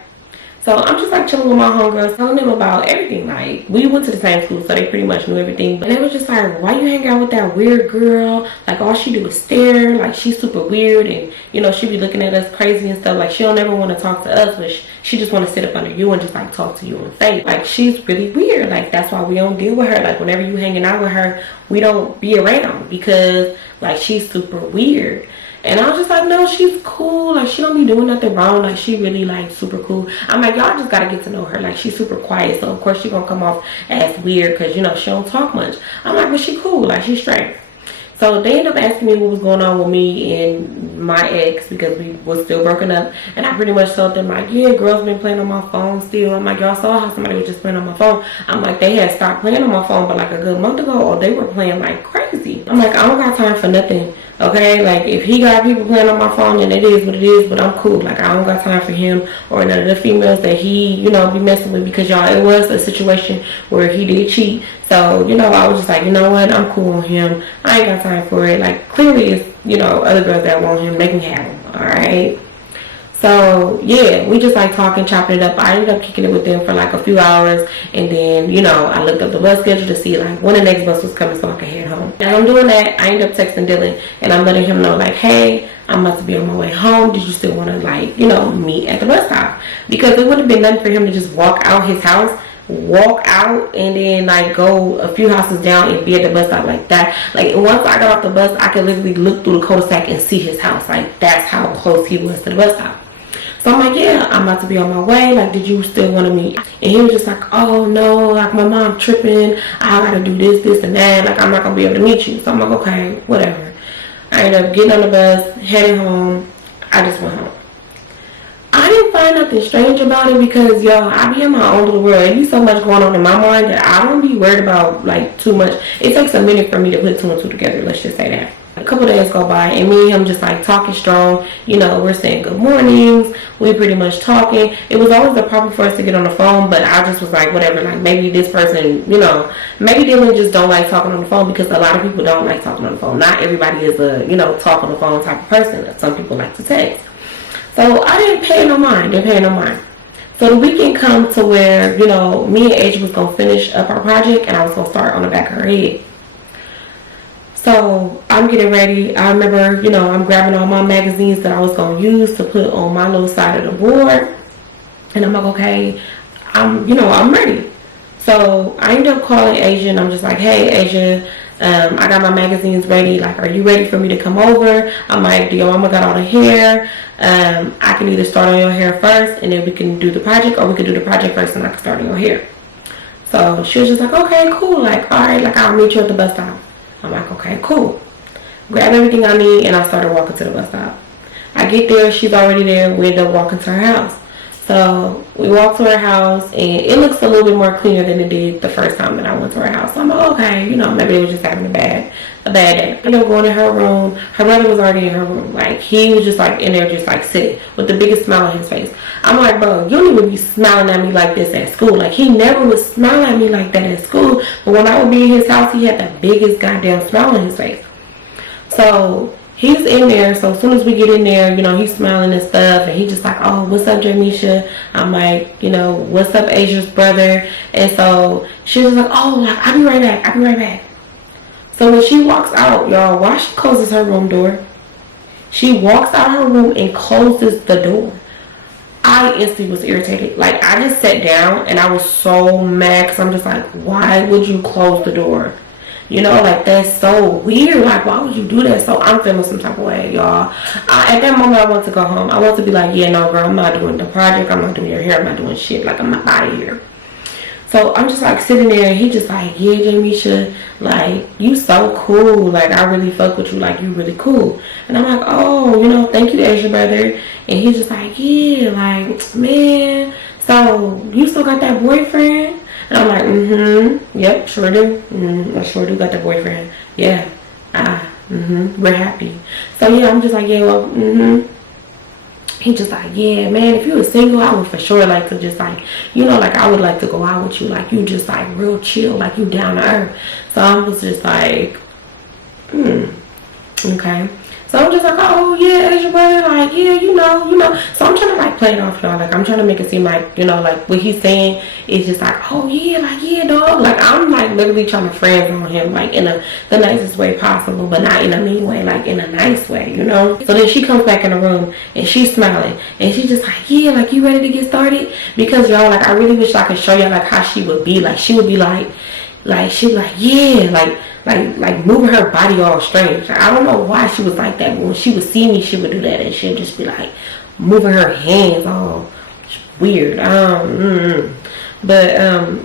So I'm just like chilling with my homegirls, telling them about everything. Like we went to the same school, so they pretty much knew everything. But they was just like, why you hang out with that weird girl? Like all she do is stare. Like she's super weird, and you know she be looking at us crazy and stuff. Like she don't ever want to talk to us, but she just want to sit up under you and just like talk to you in face. Like she's really weird. Like that's why we don't deal with her. Like whenever you hanging out with her, we don't be around because like she's super weird. And I was just like, no, she's cool. Like, she don't be doing nothing wrong. Like, she really, like, super cool. I'm like, y'all just gotta get to know her. Like, she's super quiet. So, of course, she gonna come off as weird because, you know, she don't talk much. I'm like, but she cool. Like, she's straight. So, they ended up asking me what was going on with me and my ex because we was still broken up. And I pretty much told them, like, yeah, girls been playing on my phone still. I'm like, y'all saw how somebody was just playing on my phone. I'm like, they had stopped playing on my phone, but, like, a good month ago, or they were playing, like, crazy. I'm like, I don't got time for nothing. Okay, like if he got people playing on my phone, then it is what it is, but I'm cool. Like I don't got time for him or none of the females that he, you know, be messing with because y'all, it was a situation where he did cheat. So, you know, I was just like, you know what, I'm cool with him. I ain't got time for it. Like clearly it's, you know, other girls that want him, they can have him, alright? So yeah, we just like talking, chopping it up. I ended up kicking it with them for like a few hours, and then you know I looked up the bus schedule to see like when the next bus was coming so I could head home. As I'm doing that, I ended up texting Dylan and I'm letting him know like, hey, I'm about to be on my way home. Did you still want to like, you know, meet at the bus stop? Because it would have been nothing for him to just walk out his house, walk out and then like go a few houses down and be at the bus stop like that. Like once I got off the bus, I could literally look through the cul-de-sac and see his house. Like that's how close he was to the bus stop. So I'm like, yeah, I'm about to be on my way. Like, did you still want to meet? And he was just like, oh, no, like, my mom tripping. I got to do this, and that. Like, I'm not going to be able to meet you. So I'm like, okay, whatever. I ended up getting on the bus, heading home. I just went home. I didn't find nothing strange about it because, yo, I be in my own little world. It be so much going on in my mind that I don't be worried about, like, too much. It takes a minute for me to put two and two together. Let's just say that. A couple days go by and me and him just like talking strong, you know, we're saying good mornings, we pretty much talking. It was always a problem for us to get on the phone, but I just was like, whatever, like maybe this person, you know, maybe Dylan just don't like talking on the phone because a lot of people don't like talking on the phone. Not everybody is a, you know, talk on the phone type of person. Some people like to text. So I didn't pay no mind, So the weekend come to where, you know, me and Asia was going to finish up our project and I was going to start on the back of her head. So I'm getting ready. I remember, you know, I'm grabbing all my magazines that I was going to use to put on my little side of the board. And I'm like, okay, I'm ready. So I ended up calling Asia, and I'm just like, hey, Asia, I got my magazines ready. Like, are you ready for me to come over? I'm like, do your mama got all the hair? I can either start on your hair first, and then we can do the project, or we can do the project first, and I can start on your hair. So she was just like, okay, cool. Like, all right, like, I'll meet you at the bus stop. I'm like, okay, cool. Grab everything I need, and I started walking to the bus stop. I get there, she's already there. We end up walking to her house. So we walked to her house, and it looks a little bit more cleaner than it did the first time that I went to her house. So I'm like, okay, maybe they were just having a bad day. Going in her room. Her brother was already in her room. Like, he was just like in there, just like sitting with the biggest smile on his face. I'm like, bro, you don't even be smiling at me like this at school. Like, he never would smile at me like that at school. But when I would be in his house, he had the biggest goddamn smile on his face. So he's in there, so as soon as we get in there, he's smiling and stuff, and he's just like, oh, what's up, Jamisha? I'm like, what's up, Asia's brother? And so she was like, oh, like, I'll be right back. So when she walks out, y'all, while she closes her room door, she walks out her room and closes the door. I instantly was irritated. Like, I just sat down, and I was so mad, because I'm just like, why would you close the door? Like, that's so weird. Like, why would you do that? So I'm feeling some type of way, y'all. At that moment, I want to go home. I want to be like, yeah, no, girl, I'm not doing the project. I'm not doing your hair. I'm not doing shit. Like, I'm not out of here. So I'm just, like, sitting there, and he just like, yeah, Jamisha, like, you so cool. Like, I really fuck with you. Like, you really cool. And I'm like, oh, thank you, Asia brother. And he's just like, yeah, like, man, so you still got that boyfriend? And I'm like, yep, sure do. I sure do got that boyfriend. Yeah, we're happy. So yeah, I'm just like, yeah, well, He just like, yeah, man, if you were single, I would for sure like to just like, like I would like to go out with you. Like, you just like real chill, like you down to earth. So I was just like, okay. So I'm just like, oh yeah, Asia brother, like, yeah, So I'm trying to like play it off, y'all. Like, I'm trying to make it seem like, like what he's saying is just like, oh yeah, like, yeah, dog. Like, I'm like literally trying to friend on him, like in the nicest way possible, but not in a mean way, like in a nice way, So then she comes back in the room, and she's smiling, and she's just like, yeah, like, you ready to get started? Because y'all, like, I really wish I could show y'all like how she would be. Like, she would be like she'd be like, yeah, like moving her body all strange. Like, I don't know why she was like that, but when she would see me, she would do that, and she'd just be like moving her hands all weird. But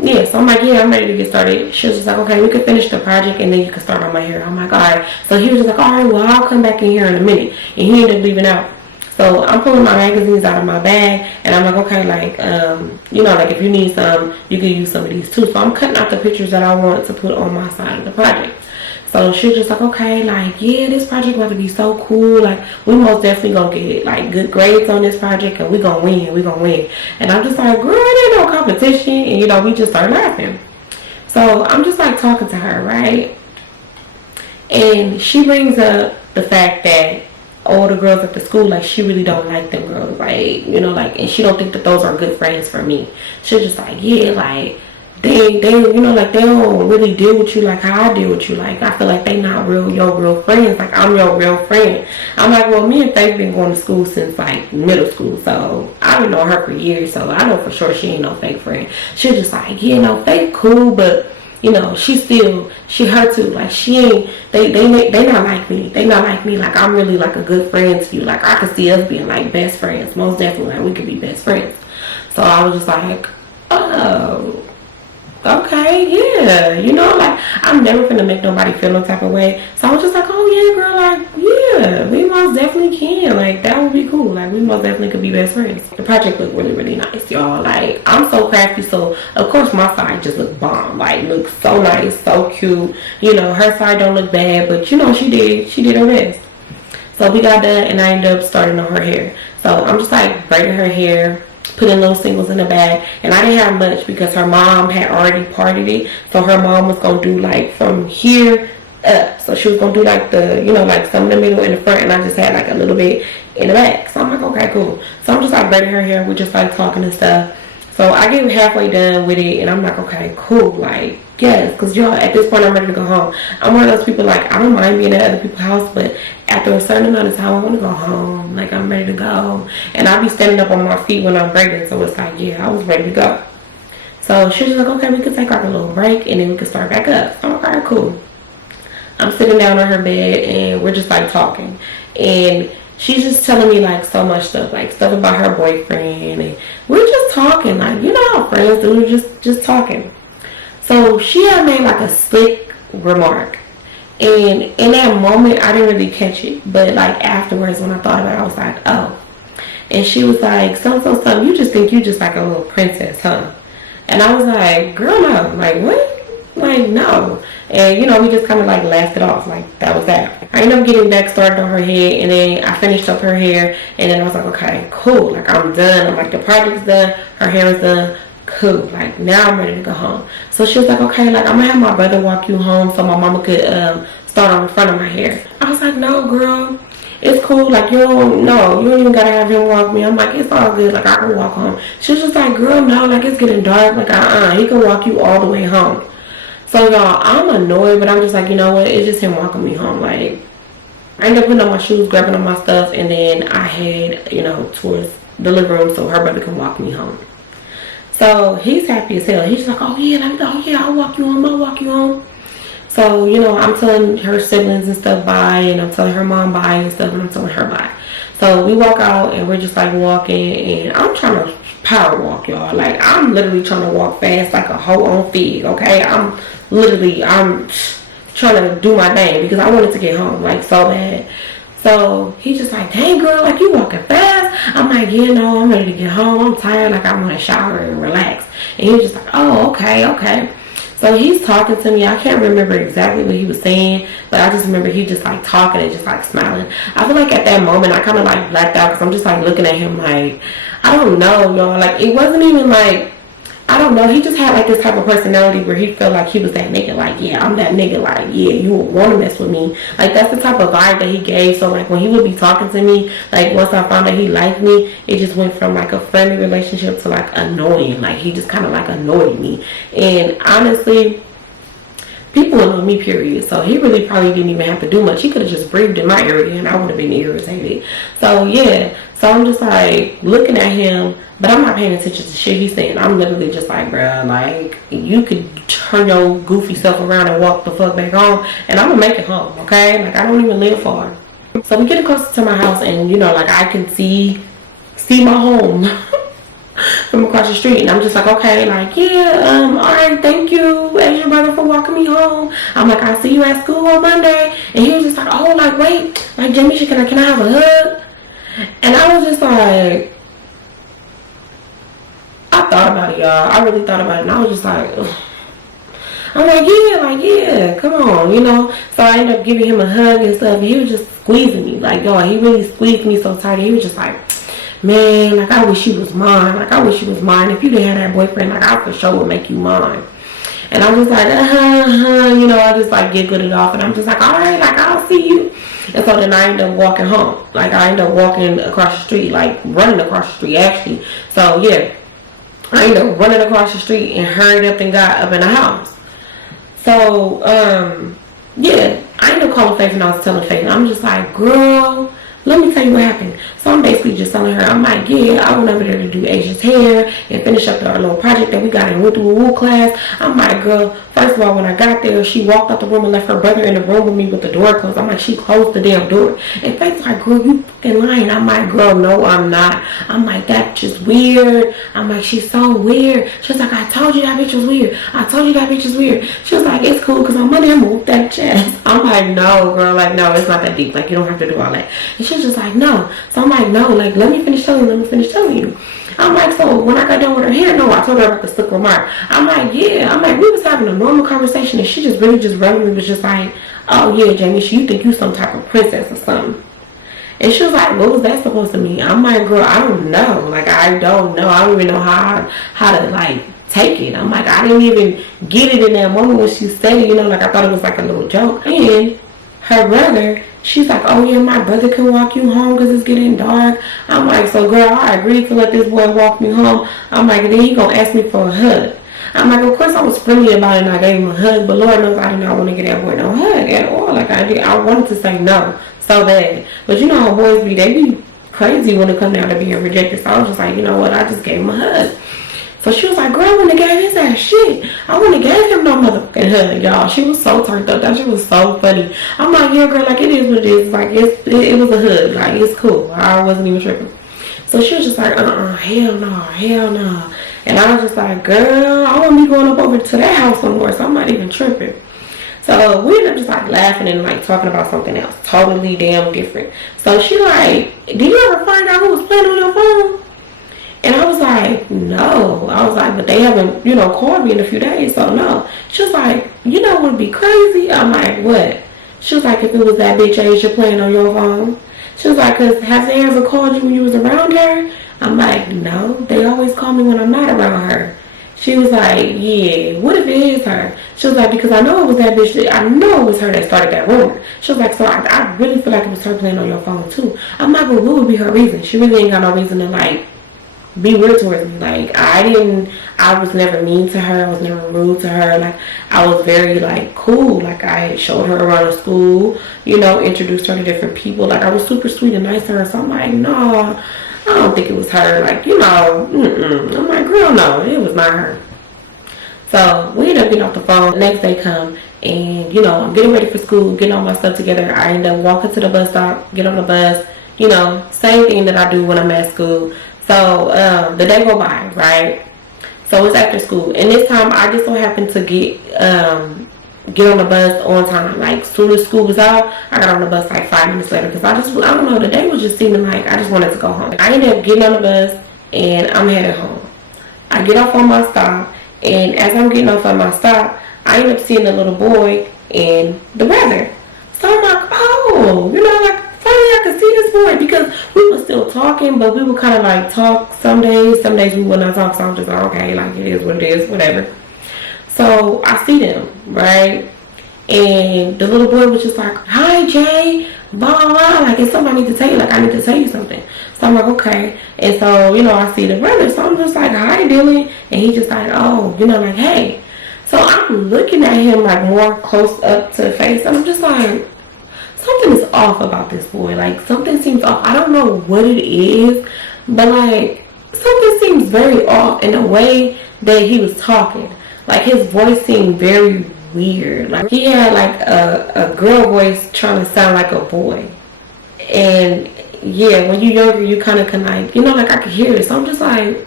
yeah, so I'm like, yeah, I'm ready to get started. She was just like, okay, we could finish the project, and then you can start on my hair. I'm like, all right. So he was just like, all right, well, I'll come back in here in a minute, and he ended up leaving out. So I'm pulling my magazines out of my bag, and I'm like, okay, like, like if you need some, you can use some of these too. So I'm cutting out the pictures that I want to put on my side of the project. So she's just like, okay, like, yeah, this project about to be so cool. Like, we most definitely gonna get like good grades on this project, and we gonna win. And I'm just like, girl, it ain't no competition. And we just start laughing. So I'm just like talking to her, right? And she brings up the fact that all the girls at the school, like, she really don't like them girls, like, like, and she don't think that those are good friends for me. She's just like, yeah, like, they like, they don't really deal with you like how I deal with you. Like, I feel like they not your real friends. Like, I'm your real friend. I'm like, well, me and Faith been going to school since like middle school, so I've been knowing her for years, so I know for sure she ain't no fake friend. She's just like, yeah, no, Faith cool, but she her too. Like, she ain't, they not like me. They not like me. Like, I'm really like a good friend to you. Like, I could see us being like best friends. Most definitely, like, we could be best friends. So I was just like, oh, okay, yeah. Like, I'm never gonna make nobody feel no type of way. So I was just like, oh yeah, girl, like, yeah, we most definitely can. Like, that would be cool. Like, we most definitely could be best friends. The project looked really, really nice, y'all. Like, I'm so crafty, so of course my side just looked bomb. Like, looks so nice, so cute. Her side don't look bad, but she did her best. So we got done, and I ended up starting on her hair. So I'm just like braiding her hair, putting little singles in the bag, and I didn't have much because her mom had already parted it. So her mom was gonna do like from here up. So she was gonna do like the, like some in the middle and the front, and I just had like a little bit in the back. So I'm like, okay, cool. So I'm just like braiding her hair. We're just like talking and stuff. So I get halfway done with it, and I'm like, okay, cool. Like, yes, because y'all, at this point, I'm ready to go home. I'm one of those people, like, I don't mind being at other people's house, but after a certain amount of time, I want to go home. Like, I'm ready to go. And I'll be standing up on my feet when I'm braiding, so it's like, yeah, I was ready to go. So she was like, okay, we could take like a little break and then we could start back up. So I'm like, all right, cool. I'm sitting down on her bed and we're just like talking. And she's just telling me like so much stuff, like stuff about her boyfriend. And we're just talking, like, you know how friends do, just talking. So she had made like a slick remark. And in that moment, I didn't really catch it. But like afterwards, when I thought about it, I was like, oh. And she was like, something, you just think you just like a little princess, huh? And I was like, girl, no. Like, what? Like, no. And, you know, we just kind of like laughed it off. Like, that was that. I ended up getting back started on her head. And then I finished up her hair. And then I was like, okay, cool. Like, I'm done. I'm like, the project's done. Her hair is done. Cool. Like, now I'm ready to go home. So she was like, okay, like, I'm going to have my brother walk you home so my mama could start on the front of my hair. I was like, no, girl. It's cool, like, you don't even gotta have him walk me. I'm like, it's all good, like, I can walk home. She was just like, girl, no, like, it's getting dark, like, he can walk you all the way home. So, y'all, I'm annoyed, but I'm just like, you know what, it's just him walking me home. Like, I ended up putting on my shoes, grabbing on my stuff, and then I head, you know, towards the living room so her brother can walk me home. So, he's happy as hell. He's just like, oh, yeah, I'll walk you home. So, you know, I'm telling her siblings and stuff bye, and I'm telling her mom bye and stuff, and I'm telling her bye. So we walk out, and we're just like walking, and I'm trying to power walk, y'all. Like, I'm literally trying to walk fast like a hoe on fig, okay? I'm trying to do my thing because I wanted to get home, like, so bad. So he's just like, dang, girl, like, you walking fast? I'm like, yeah, no, I'm ready to get home. I'm tired, like, I want to shower and relax. And he was just like, oh, okay. So he's talking to me. I can't remember exactly what he was saying, but I just remember he just like talking and just like smiling. I feel like at that moment I kind of like blacked out because I'm just like looking at him like, I don't know, y'all. Like, it wasn't even like, I don't know. He just had like this type of personality where he felt like he was that nigga. Like, yeah, I'm that nigga. Like, yeah, you would want to mess with me. Like, that's the type of vibe that he gave. So like when he would be talking to me, like once I found that he liked me, it just went from like a friendly relationship to like annoying. Like, he just kind of like annoyed me. And honestly, people annoy me, period. So he really probably didn't even have to do much. He could have just breathed in my area and I would have been irritated. So yeah. So I'm just like looking at him, but I'm not paying attention to shit he's saying. I'm literally just like, bruh, like, you could turn your goofy self around and walk the fuck back home and I'm gonna make it home, okay? Like, I don't even live far. So we get closer to my house and, you know, like, I can see my home from across the street. And I'm just like, okay, like, yeah, alright, thank you, Asian brother, for walking me home. I'm like, I'll see you at school on Monday. And he was just like, oh, like, wait, like, Jamisha, can I have a hug? And I was just like, I thought about it, y'all. I really thought about it. And I was just like, ugh. I'm like, yeah, come on, you know. So I ended up giving him a hug and stuff. And he was just squeezing me. Like, y'all, he really squeezed me so tight. He was just like, man, like, I wish you was mine. Like, I wish you was mine. If you didn't have that boyfriend, like, I for sure would make you mine. And I was like, you know, I just like giggled it off. And I'm just like, all right, like, I'll see you. And so then I ended up walking home. Like, I ended up walking across the street, like running across the street, actually. So yeah, I ended up running across the street and hurried up and got up in the house. So yeah, I ended up calling Faith and I was telling Faith, and I'm just like, girl, let me tell you what happened. So I'm basically just telling her, I'm like, yeah, I went over there to do Asia's hair and finish up our little project that we got in Woo Woo class. I'm like, girl, first of all, when I got there, she walked out the room and left her brother in the room with me with the door closed. I'm like, she closed the damn door. And Faith's like, girl, you fucking lying. I'm like, girl, no, I'm not. I'm like, that's just weird. I'm like, she's so weird. She was like, I told you that bitch was weird. I told you that bitch is weird. She was like, it's cool because on Monday I'm gonna whoop that chest. I'm like, no, girl, like, no, it's not that deep. Like, you don't have to do all that. And she was just like, no. So I'm like, no, like, let me finish telling you. I'm like, so when I got done with her hair, no, I told her about the slick remark. I'm like, yeah. I'm like, we was having a normal conversation and she just really just randomly was just like, oh yeah, Jamie, you think you some type of princess or something. And she was like, what was that supposed to mean? I'm like, girl, I don't know. Like, I don't know. I don't even know how to like take it. I'm like, I didn't even get it in that moment when she said it, you know, like I thought it was like a little joke. And her brother, she's like, oh yeah, my brother can walk you home because it's getting dark. I'm like, so girl, I agreed to let this boy walk me home. I'm like, and then he gonna ask me for a hug. I'm like, of course I was friendly about it and I gave him a hug, but Lord knows I did not want to get that boy no hug at all. Like, I wanted to say no so bad. But you know how boys be, they be crazy when it comes down to being rejected. So I was just like, you know what, I just gave him a hug. So she was like, girl, I wouldn't have gave his ass shit. I wouldn't have gave him no motherfucking hug, y'all. She was so turned up. That shit was so funny. I'm like, yeah, girl, like, it is what it is. Like, it was a hug. Like, it's cool. I wasn't even tripping. So she was just like, hell no, hell no. And I was just like, girl, I won't be going up over to that house no more, so I'm not even tripping. So we ended up just like laughing and like talking about something else, totally damn different. So she like, did you ever find out who was playing on your phone? And I was like, no. I was like, but they haven't, called me in a few days, so no. She was like, what would be crazy? I'm like, what? She was like, if it was that bitch Asia playing on your phone. She was like, cause have they ever called you when you was around her? I'm like, no, they always call me when I'm not around her. She was like, yeah, what if it is her? She was like, because I know it was that bitch. I know it was her that started that rumor. She was like, so I really feel like it was her playing on your phone too. I'm like, well, what would be her reason? She really ain't got no reason to like be weird towards me. Like, I was never mean to her. I was never rude to her. Like, I was very like cool. Like, I showed her around the school, introduced her to different people. Like, I was super sweet and nice to her. So I'm like, no, I don't think it was her. Like, I'm like, girl, no, it was not her. So we ended up getting off the phone. The next day come and, I'm getting ready for school, getting all my stuff together. I end up walking to the bus stop, get on the bus, same thing that I do when I'm at school. So the day go by, right? So it's after school. And this time I just so happened to get on the bus on time. Like, soon as school was out, I got on the bus like 5 minutes later. Because I don't know, the day was just seeming like I just wanted to go home. I ended up getting on the bus and I'm headed home. I get off on my stop. And as I'm getting off on my stop, I end up seeing a little boy and the brother. So I'm like, oh, like, finally I could see this boy, because we were still talking, but we would kind of like talk some days we would not talk, so I'm just like, okay, like, it is what it is, whatever. So I see them, right? And the little boy was just like, hi, Jay, blah, blah, blah, like, it's something I need to tell you, like, I need to tell you something. So I'm like, okay. And so, I see the brother, so I'm just like, hi, Dylan. And he just like, oh, like, hey. So I'm looking at him like more close up to the face, and I'm just like, something is off about this boy. Like, something seems off. I don't know what it is, but like, something seems very off in the way that he was talking. Like, his voice seemed very weird. Like, he had like a girl voice trying to sound like a boy. And yeah, when you're younger, you kind of can like, like, I could hear it. So I'm just like,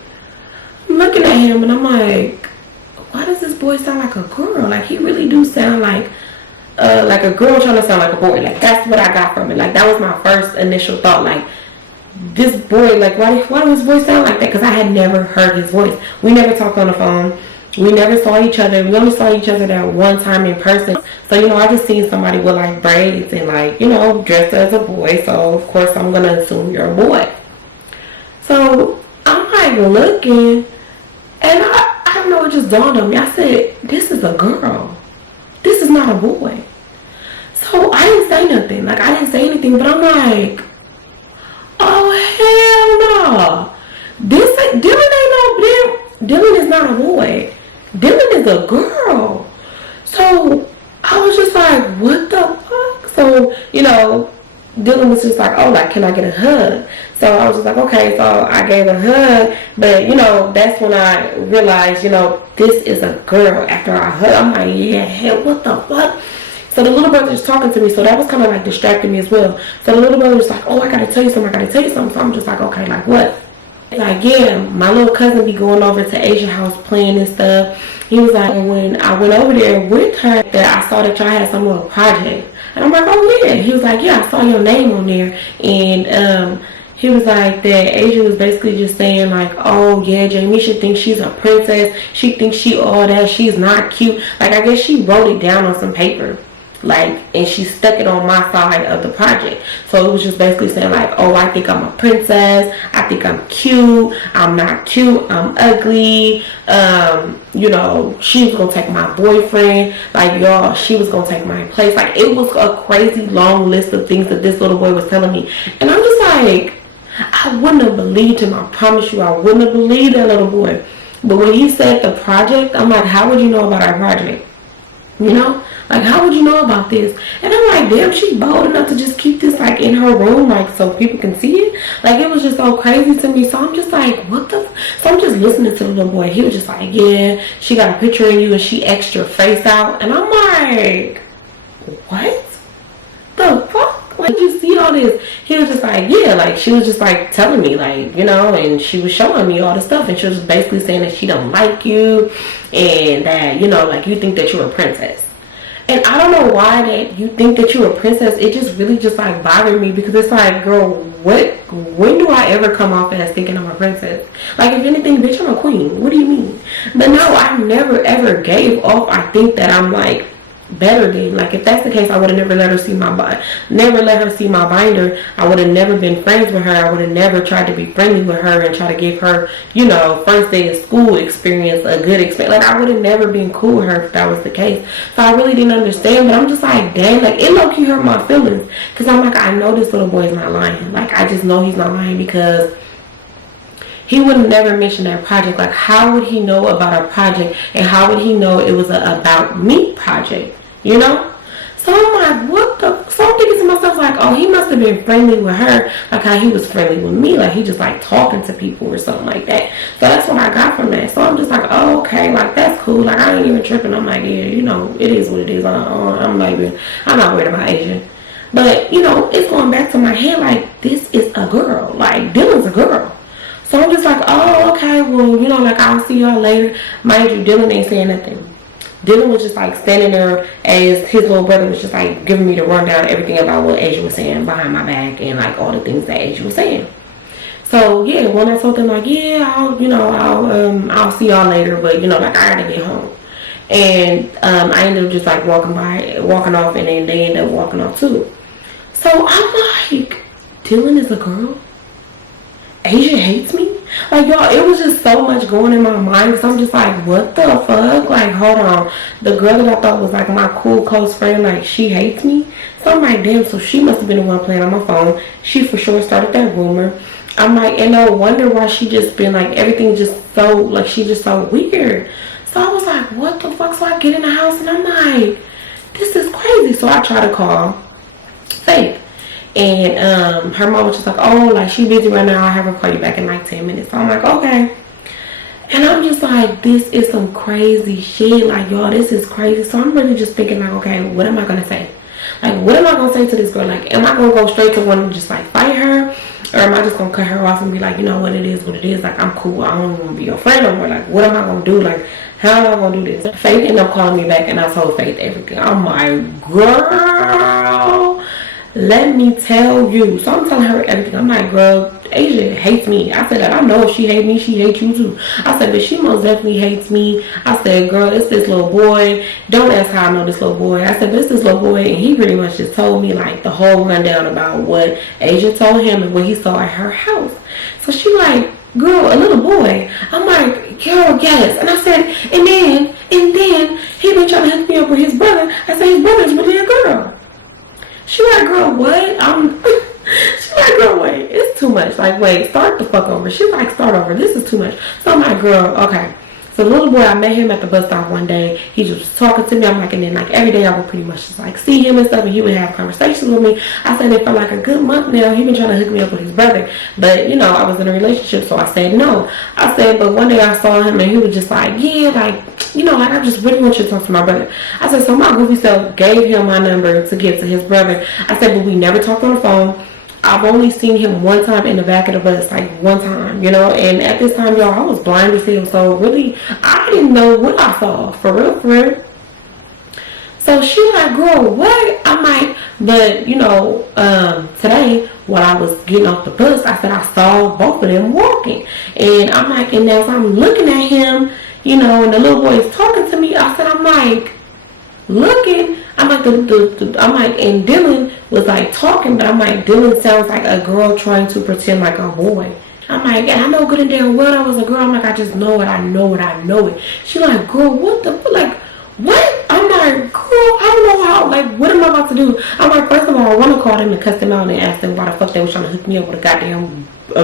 I'm looking at him and I'm like, why does this boy sound like a girl? Like, he really do sound like a girl trying to sound like a boy. Like, that's what I got from it. Like, that was my first initial thought. Like, this boy, like, why does his voice sound like that? Because I had never heard his voice. We never talked on the phone. We never saw each other. We only saw each other that one time in person. So, I just seen somebody with like braids and like, dressed as a boy. So, of course, I'm going to assume you're a boy. So, I'm like looking, and I don't know, it just dawned on me. I said, this is a girl. This is not a boy. So I didn't say nothing. Like, I didn't say anything, but I'm like, oh, hell no. Dylan is not a boy. Dylan is a girl. So I was just like, what the fuck? So, Dylan was just like, oh, like, can I get a hug? So I was just like, okay. So I gave a hug. But, that's when I realized, this is a girl. After I hugged, I'm like, yeah, hell, what the fuck? So the little brother was talking to me. So that was kind of like distracting me as well. So the little brother was like, oh, I got to tell you something. So I'm just like, okay, like what? Like, yeah, my little cousin be going over to Asia's house playing and stuff. He was like, when I went over there with her, that I saw that y'all had some little project. And I'm like, oh yeah. He was like, yeah, I saw your name on there. And he was like that Asia was basically just saying like, oh yeah, Jamie should think she's a princess. She thinks she all that. She's not cute. Like, I guess she wrote it down on some paper. Like, and she stuck it on my side of the project. So it was just basically saying like, oh, I think I'm a princess, I think I'm cute, I'm not cute, I'm ugly, she was gonna take my boyfriend, like, y'all, she was gonna take my place. Like, it was a crazy long list of things that this little boy was telling me. And I'm just like, I wouldn't have believed him. I promise you, I wouldn't have believed that little boy. But when he said the project, I'm like, how would you know about our project? Like, how would you know about this? And I'm like, damn, she bold enough to just keep this like in her room, like, so people can see it. Like, it was just so crazy to me. So I'm just like, what the? So I'm just listening to the little boy. He was just like, yeah, she got a picture of you and she X'd your face out. And I'm like, what the fuck? Like, you see all this? He was just like, yeah, like, she was just like telling me, like, you know, and she was showing me all the stuff, and she was basically saying that she don't like you, and that, you know, like, you think that you're a princess. And I don't know why that you think that you're a princess. It just really just like bothered me, because it's like, girl, when do I ever come off as thinking I'm a princess? Like, if anything, bitch, I'm a queen. What do you mean? But no, I never ever gave off, I think, that I'm like better than. Like, if that's the case, I would have never let her see my binder. I would have never been friends with her. I would have never tried to be friendly with her and try to give her, you know, first day of school experience, a good experience. Like, I would have never been cool with her if that was the case. So I really didn't understand, but I'm just like, dang, like, it low-key hurt my feelings, because I'm like, I know this little boy is not lying. Like, I just know he's not lying, because he would have never mentioned that project. Like, how would he know about a project, and how would he know it was a about me project, you know? So I'm like, what the? So I'm thinking to myself, like, oh, he must have been friendly with her, like how he was friendly with me, like he just like talking to people or something like that. So that's what I got from that. So I'm just like, oh, okay, like, that's cool. Like, I ain't even tripping. I'm like, yeah, you know, it is what it is. I'm not worried about Asian. But, you know, it's going back to my head, like, this is a girl. Like, Dylan's a girl. So I'm just like, oh, okay, well, you know, like, I'll see y'all later. Mind you, Dylan ain't saying nothing. Dylan was just like standing there as his little brother was just like giving me the rundown of everything about what Asia was saying behind my back, and like all the things that Asia was saying. So yeah, when I told them, like, yeah, I'll see y'all later, but, you know, like, I gotta get home. And I ended up just like walking off, and then they ended up walking off too. So I'm like, Dylan is a girl? Asia hates me? Like, y'all, it was just so much going in my mind, because I'm just like, what the fuck? Like, hold on. The girl that I thought was like my cool close friend, like, she hates me? So I'm like, damn, so she must have been the one playing on my phone. She for sure started that rumor. I'm like, and no wonder why she just been like, everything just so, like, she just so weird. So I was like, what the fuck? So I get in the house, and I'm like, this is crazy. So I try to call Faith. And her mom was just like, oh, like, she busy right now. I'll have her call you back in like 10 minutes. So I'm like, okay. And I'm just like, this is some crazy shit. Like, y'all, this is crazy. So I'm really just thinking, like, okay, what am I going to say? Like, what am I going to say to this girl? Like, am I going to go straight to one and just, like, fight her? Or am I just going to cut her off and be like, you know what, it is what it is. Like, I'm cool. I don't want to be your friend no more. Like, what am I going to do? Like, how am I going to do this? Faith ended up calling me back, and I told Faith everything. I'm like, girl, let me tell you. So I'm telling her everything. I'm like, girl, Asia hates me. I said that I know if she hates me, she hates you too. I said, but she most definitely hates me. I said, girl, it's this little boy. Don't ask how I know this little boy. I said, but it's this little boy, and he pretty much just told me like the whole rundown about what Asia told him and what he saw at her house. So she like, girl, a little boy. I'm like, girl, yes. And I said, and then he been trying to hook me up with his brother. I said, his brother's really a girl. She like, girl, what? She like, girl, wait, it's too much. Like, wait, start the fuck over. She's like, start over. This is too much. So I'm like, girl, okay. So the little boy, I met him at the bus stop one day. He just was talking to me. I'm like, and then like every day I would pretty much just like see him and stuff, and he would have conversations with me. I said, for like a good month now, he been trying to hook me up with his brother. But, you know, I was in a relationship, so I said no. I said, but one day I saw him, and he was just like, yeah, like, you know, like, I just really want you to talk to my brother. I said, so my goofy self gave him my number to give to his brother. I said, but we never talked on the phone. I've only seen him one time in the back of the bus, like one time, you know, and at this time, y'all, I was blind as hell, so really, I didn't know what I saw, for real. So she like, girl, what? I'm like, but, you know, today, while I was getting off the bus, I said I saw both of them walking, and I'm like, and as I'm looking at him, you know, and the little boy is talking to me, I said, I'm like, looking, I'm like, I'm like, and Dylan was like talking, but I'm like, Dylan sounds like a girl trying to pretend like a boy. I'm like, and I know good and damn well I was a girl. I'm like, I just know it. I know it. She like, girl, what the, like, what? I'm like, girl, I don't know how, like, what am I about to do? I'm like, first of all, I want to call them and cuss them out and ask them why the fuck they was trying to hook me up with a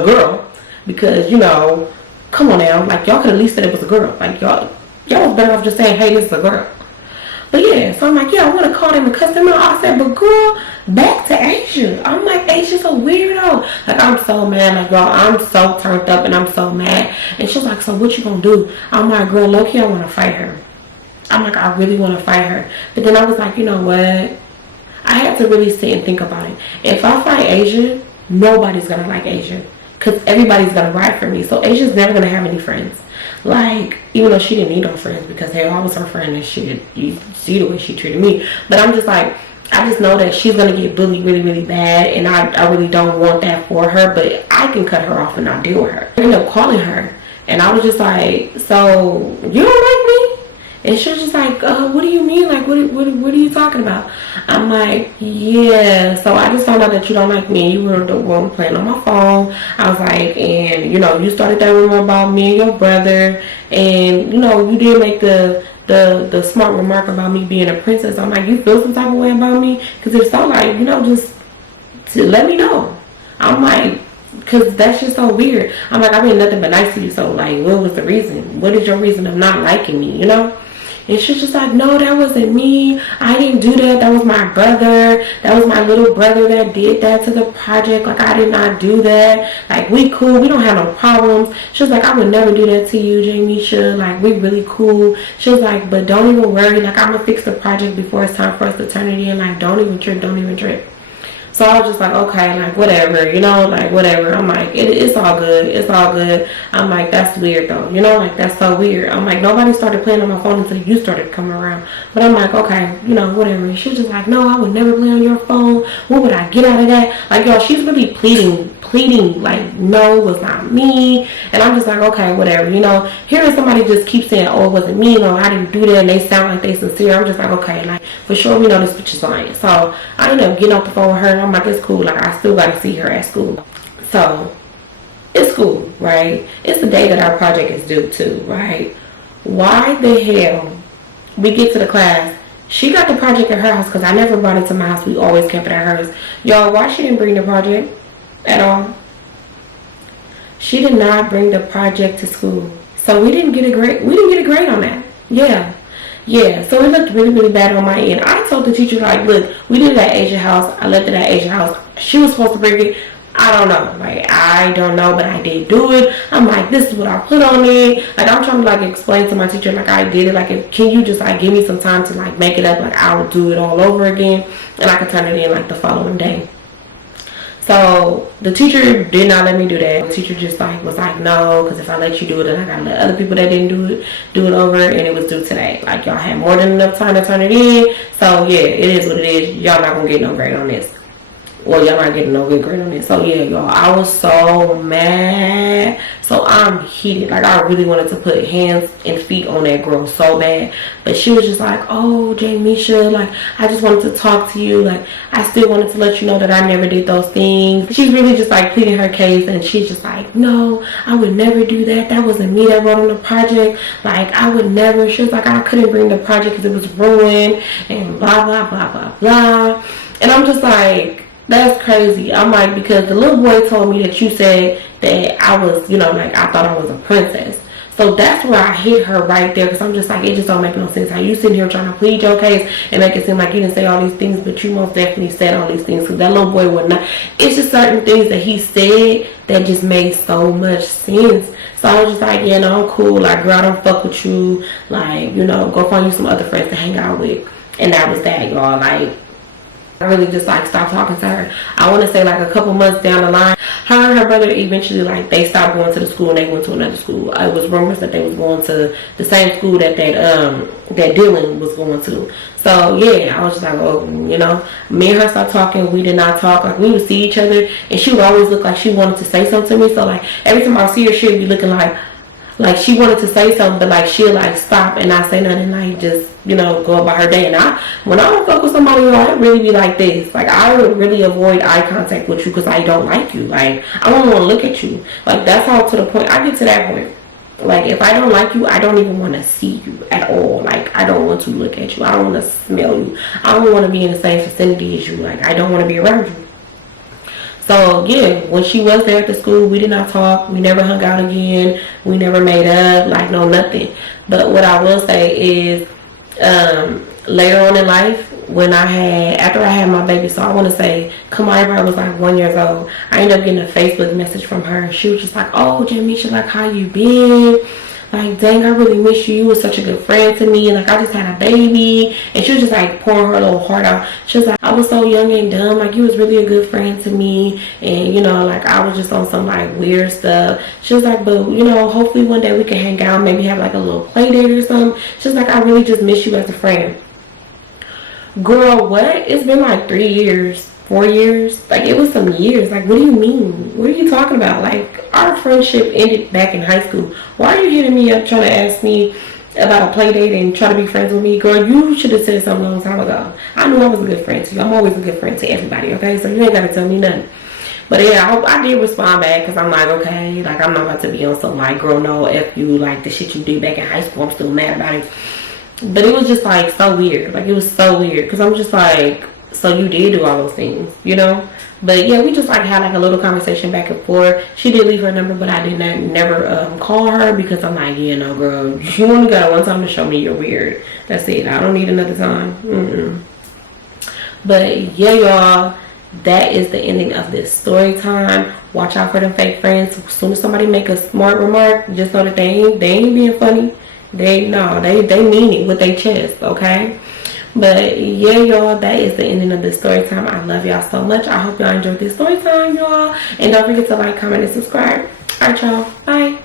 girl. Because, you know, come on now, like, y'all could at least said it was a girl. Like, y'all was better off just saying, hey, this is a girl. But yeah, so I'm like, yeah, I want to call them and cuss them out. I said, but girl, back to Asia. I'm like, Asia's a weirdo. Like, I'm so mad. Like, y'all, I'm so turned up and I'm so mad. And she's like, so what you gonna do? I'm like, girl, low-key, I want to fight her. I'm like, I really want to fight her. But then I was like, you know what? I had to really sit and think about it. If I fight Asia, nobody's gonna like Asia, because everybody's gonna ride for me. So Asia's never gonna have any friends. Like, even though she didn't need no friends, because hey, I was her friend and shit. You see the way she treated me. But I'm just like, I just know that she's gonna get bullied really, really bad, and I really don't want that for her. But I can cut her off and not deal with her. I ended up calling her, and I was just like, so you don't like me? And she was just like, what do you mean? Like, what are you talking about? I'm like, yeah. So I just found out that you don't like me. You were the one playing on my phone. I was like, and, you know, you started that rumor about me and your brother. And, you know, you did make the smart remark about me being a princess. I'm like, you feel some type of way about me? Because if so, like, you know, just to let me know. I'm like, because that's just so weird. I'm like, I've been nothing but nice to you. So, like, what was the reason? What is your reason of not liking me, you know? And she's just like, no, that wasn't me. I didn't do that. That was my brother. That was my little brother that did that to the project. Like, I did not do that. Like, we cool. We don't have no problems. She was like, I would never do that to you, Jamisha. Like, we really cool. She was like, but don't even worry. Like, I'm going to fix the project before it's time for us to turn it in. Like, don't even trip. Don't even trip. So I was just like, okay, like, whatever, you know, like, whatever. I'm like, it's all good. It's all good. I'm like, that's weird, though. You know, like, that's so weird. I'm like, nobody started playing on my phone until you started coming around. But I'm like, okay, you know, whatever. She was just like, no, I would never play on your phone. What would I get out of that? Like, y'all, she's really pleading, like, no, it was not me. And I'm just like, okay, whatever. You know, hearing somebody just keep saying, oh, it wasn't me, no, I didn't do that, and they sound like they sincere. I'm just like, okay, like, for sure, we know this bitch is lying. So I ended up getting off the phone with her. I'm like, it's cool. Like, I still got to see her at school. So it's cool, right? It's the day that our project is due too, right? Why the hell we get to the class? She got the project at her house because I never brought it to my house. We always kept it at hers. Y'all, why she didn't bring the project at all? She did not bring the project to school. So we didn't get a grade. We didn't get a grade on that. Yeah, so it looked really, really bad on my end. I told the teacher, like, look, we did it at Asia house. I left it at Asia house. She was supposed to bring it. I don't know. Like, I don't know, but I did do it. I'm like, this is what I put on it. Like, I'm trying to, like, explain to my teacher, like, I did it. Like, can you just, like, give me some time to, like, make it up? Like, I will do it all over again. And I could turn it in, like, the following day. So the teacher did not let me do that. The teacher just like was like, no, because if I let you do it, then I gotta let other people that didn't do it over, and it was due today. Like, y'all had more than enough time to turn it in. So yeah, it is what it is. Y'all not gonna get no grade on this. Well, y'all not getting no good grade on it. So yeah, y'all, I was so mad. So I'm heated. Like, I really wanted to put hands and feet on that girl so bad. But she was just like, oh, Jamisha, like, I just wanted to talk to you. Like, I still wanted to let you know that I never did those things. She's really just like pleading her case, and she's just like, no, I would never do that. That wasn't me that wrote on the project. Like, I would never. She was like, I couldn't bring the project because it was ruined and blah, blah, blah, blah, blah. And I'm just like, that's crazy. I'm like, because the little boy told me that you said that I was, you know, like, I thought I was a princess. So that's where I hit her right there, because I'm just like, it just don't make no sense how you sitting here trying to plead your case and make it seem like you didn't say all these things, but you most definitely said all these things, because that little boy would not. It's just certain things that he said that just made so much sense. So I was just like, yeah, no, I'm cool. Like, girl, I don't fuck with you. Like, you know, go find you some other friends to hang out with. And that was that, y'all. Like, I really just like stopped talking to her. I want to say like a couple months down the line, her and her brother eventually, like, they stopped going to the school and they went to another school. It was rumors that they was going to the same school that Dylan was going to. So yeah, I was just like, oh, you know, me and her stopped talking. We did not talk. Like, we would see each other and she would always look like she wanted to say something to me. So like every time I see her, she'd be looking like she wanted to say something, but like she'll like stop and not say nothing, like just, you know, go about her day. And when I don't fuck with somebody, I really be like this. Like, I would really avoid eye contact with you because I don't like you. Like, I don't want to look at you. Like, that's all to the point. I get to that point. Like, if I don't like you, I don't even want to see you at all. Like, I don't want to look at you. I don't want to smell you. I don't want to be in the same vicinity as you. Like, I don't want to be around you. So yeah, when she was there at the school, we did not talk. We never hung out again. We never made up. Like, no, nothing. But what I will say is, later on in life, after I had my baby, so I want to say Kamara was like 1 year old, I ended up getting a Facebook message from her, and she was just like, oh, Jamisha, like, how you been? Like, dang, I really miss you. You were such a good friend to me. Like, I just had a baby. And she was just, like, pouring her little heart out. She was like, I was so young and dumb. Like, you was really a good friend to me. And, you know, like, I was just on some, like, weird stuff. She was like, but, you know, hopefully one day we can hang out. Maybe have, like, a little play date or something. She was like, I really just miss you as a friend. Girl, what? It's been, like, 3 years. 4 years. Like, it was some years. Like, what do you mean? What are you talking about? Like, our friendship ended back in high school. Why are you hitting me up trying to ask me about a play date and try to be friends with me? Girl, you should have said something a long time ago. I knew I was a good friend to you. I'm always a good friend to everybody, okay? So you ain't got to tell me nothing. But yeah, I did respond back because I'm like, okay, like, I'm not about to be on some, like, girl, no, F you, like, the shit you did back in high school, I'm still mad about it. But it was just, like, so weird. Like, it was so weird because I'm just like, so you did do all those things, you know? But yeah, we just like had like a little conversation back and forth. She did leave her number, but I did not never call her because I'm like, yeah, no, girl, you only got one time to show me you're weird. That's it. I don't need another time. But yeah, y'all, that is the ending of this story time. Watch out for them fake friends. As soon as somebody make a smart remark, just know that they ain't being funny. They mean it with their chest, okay? But yeah, y'all, that is the ending of this story time. I love y'all so much. I hope y'all enjoyed this story time, y'all. And don't forget to like, comment, and subscribe. Alright, y'all. Bye.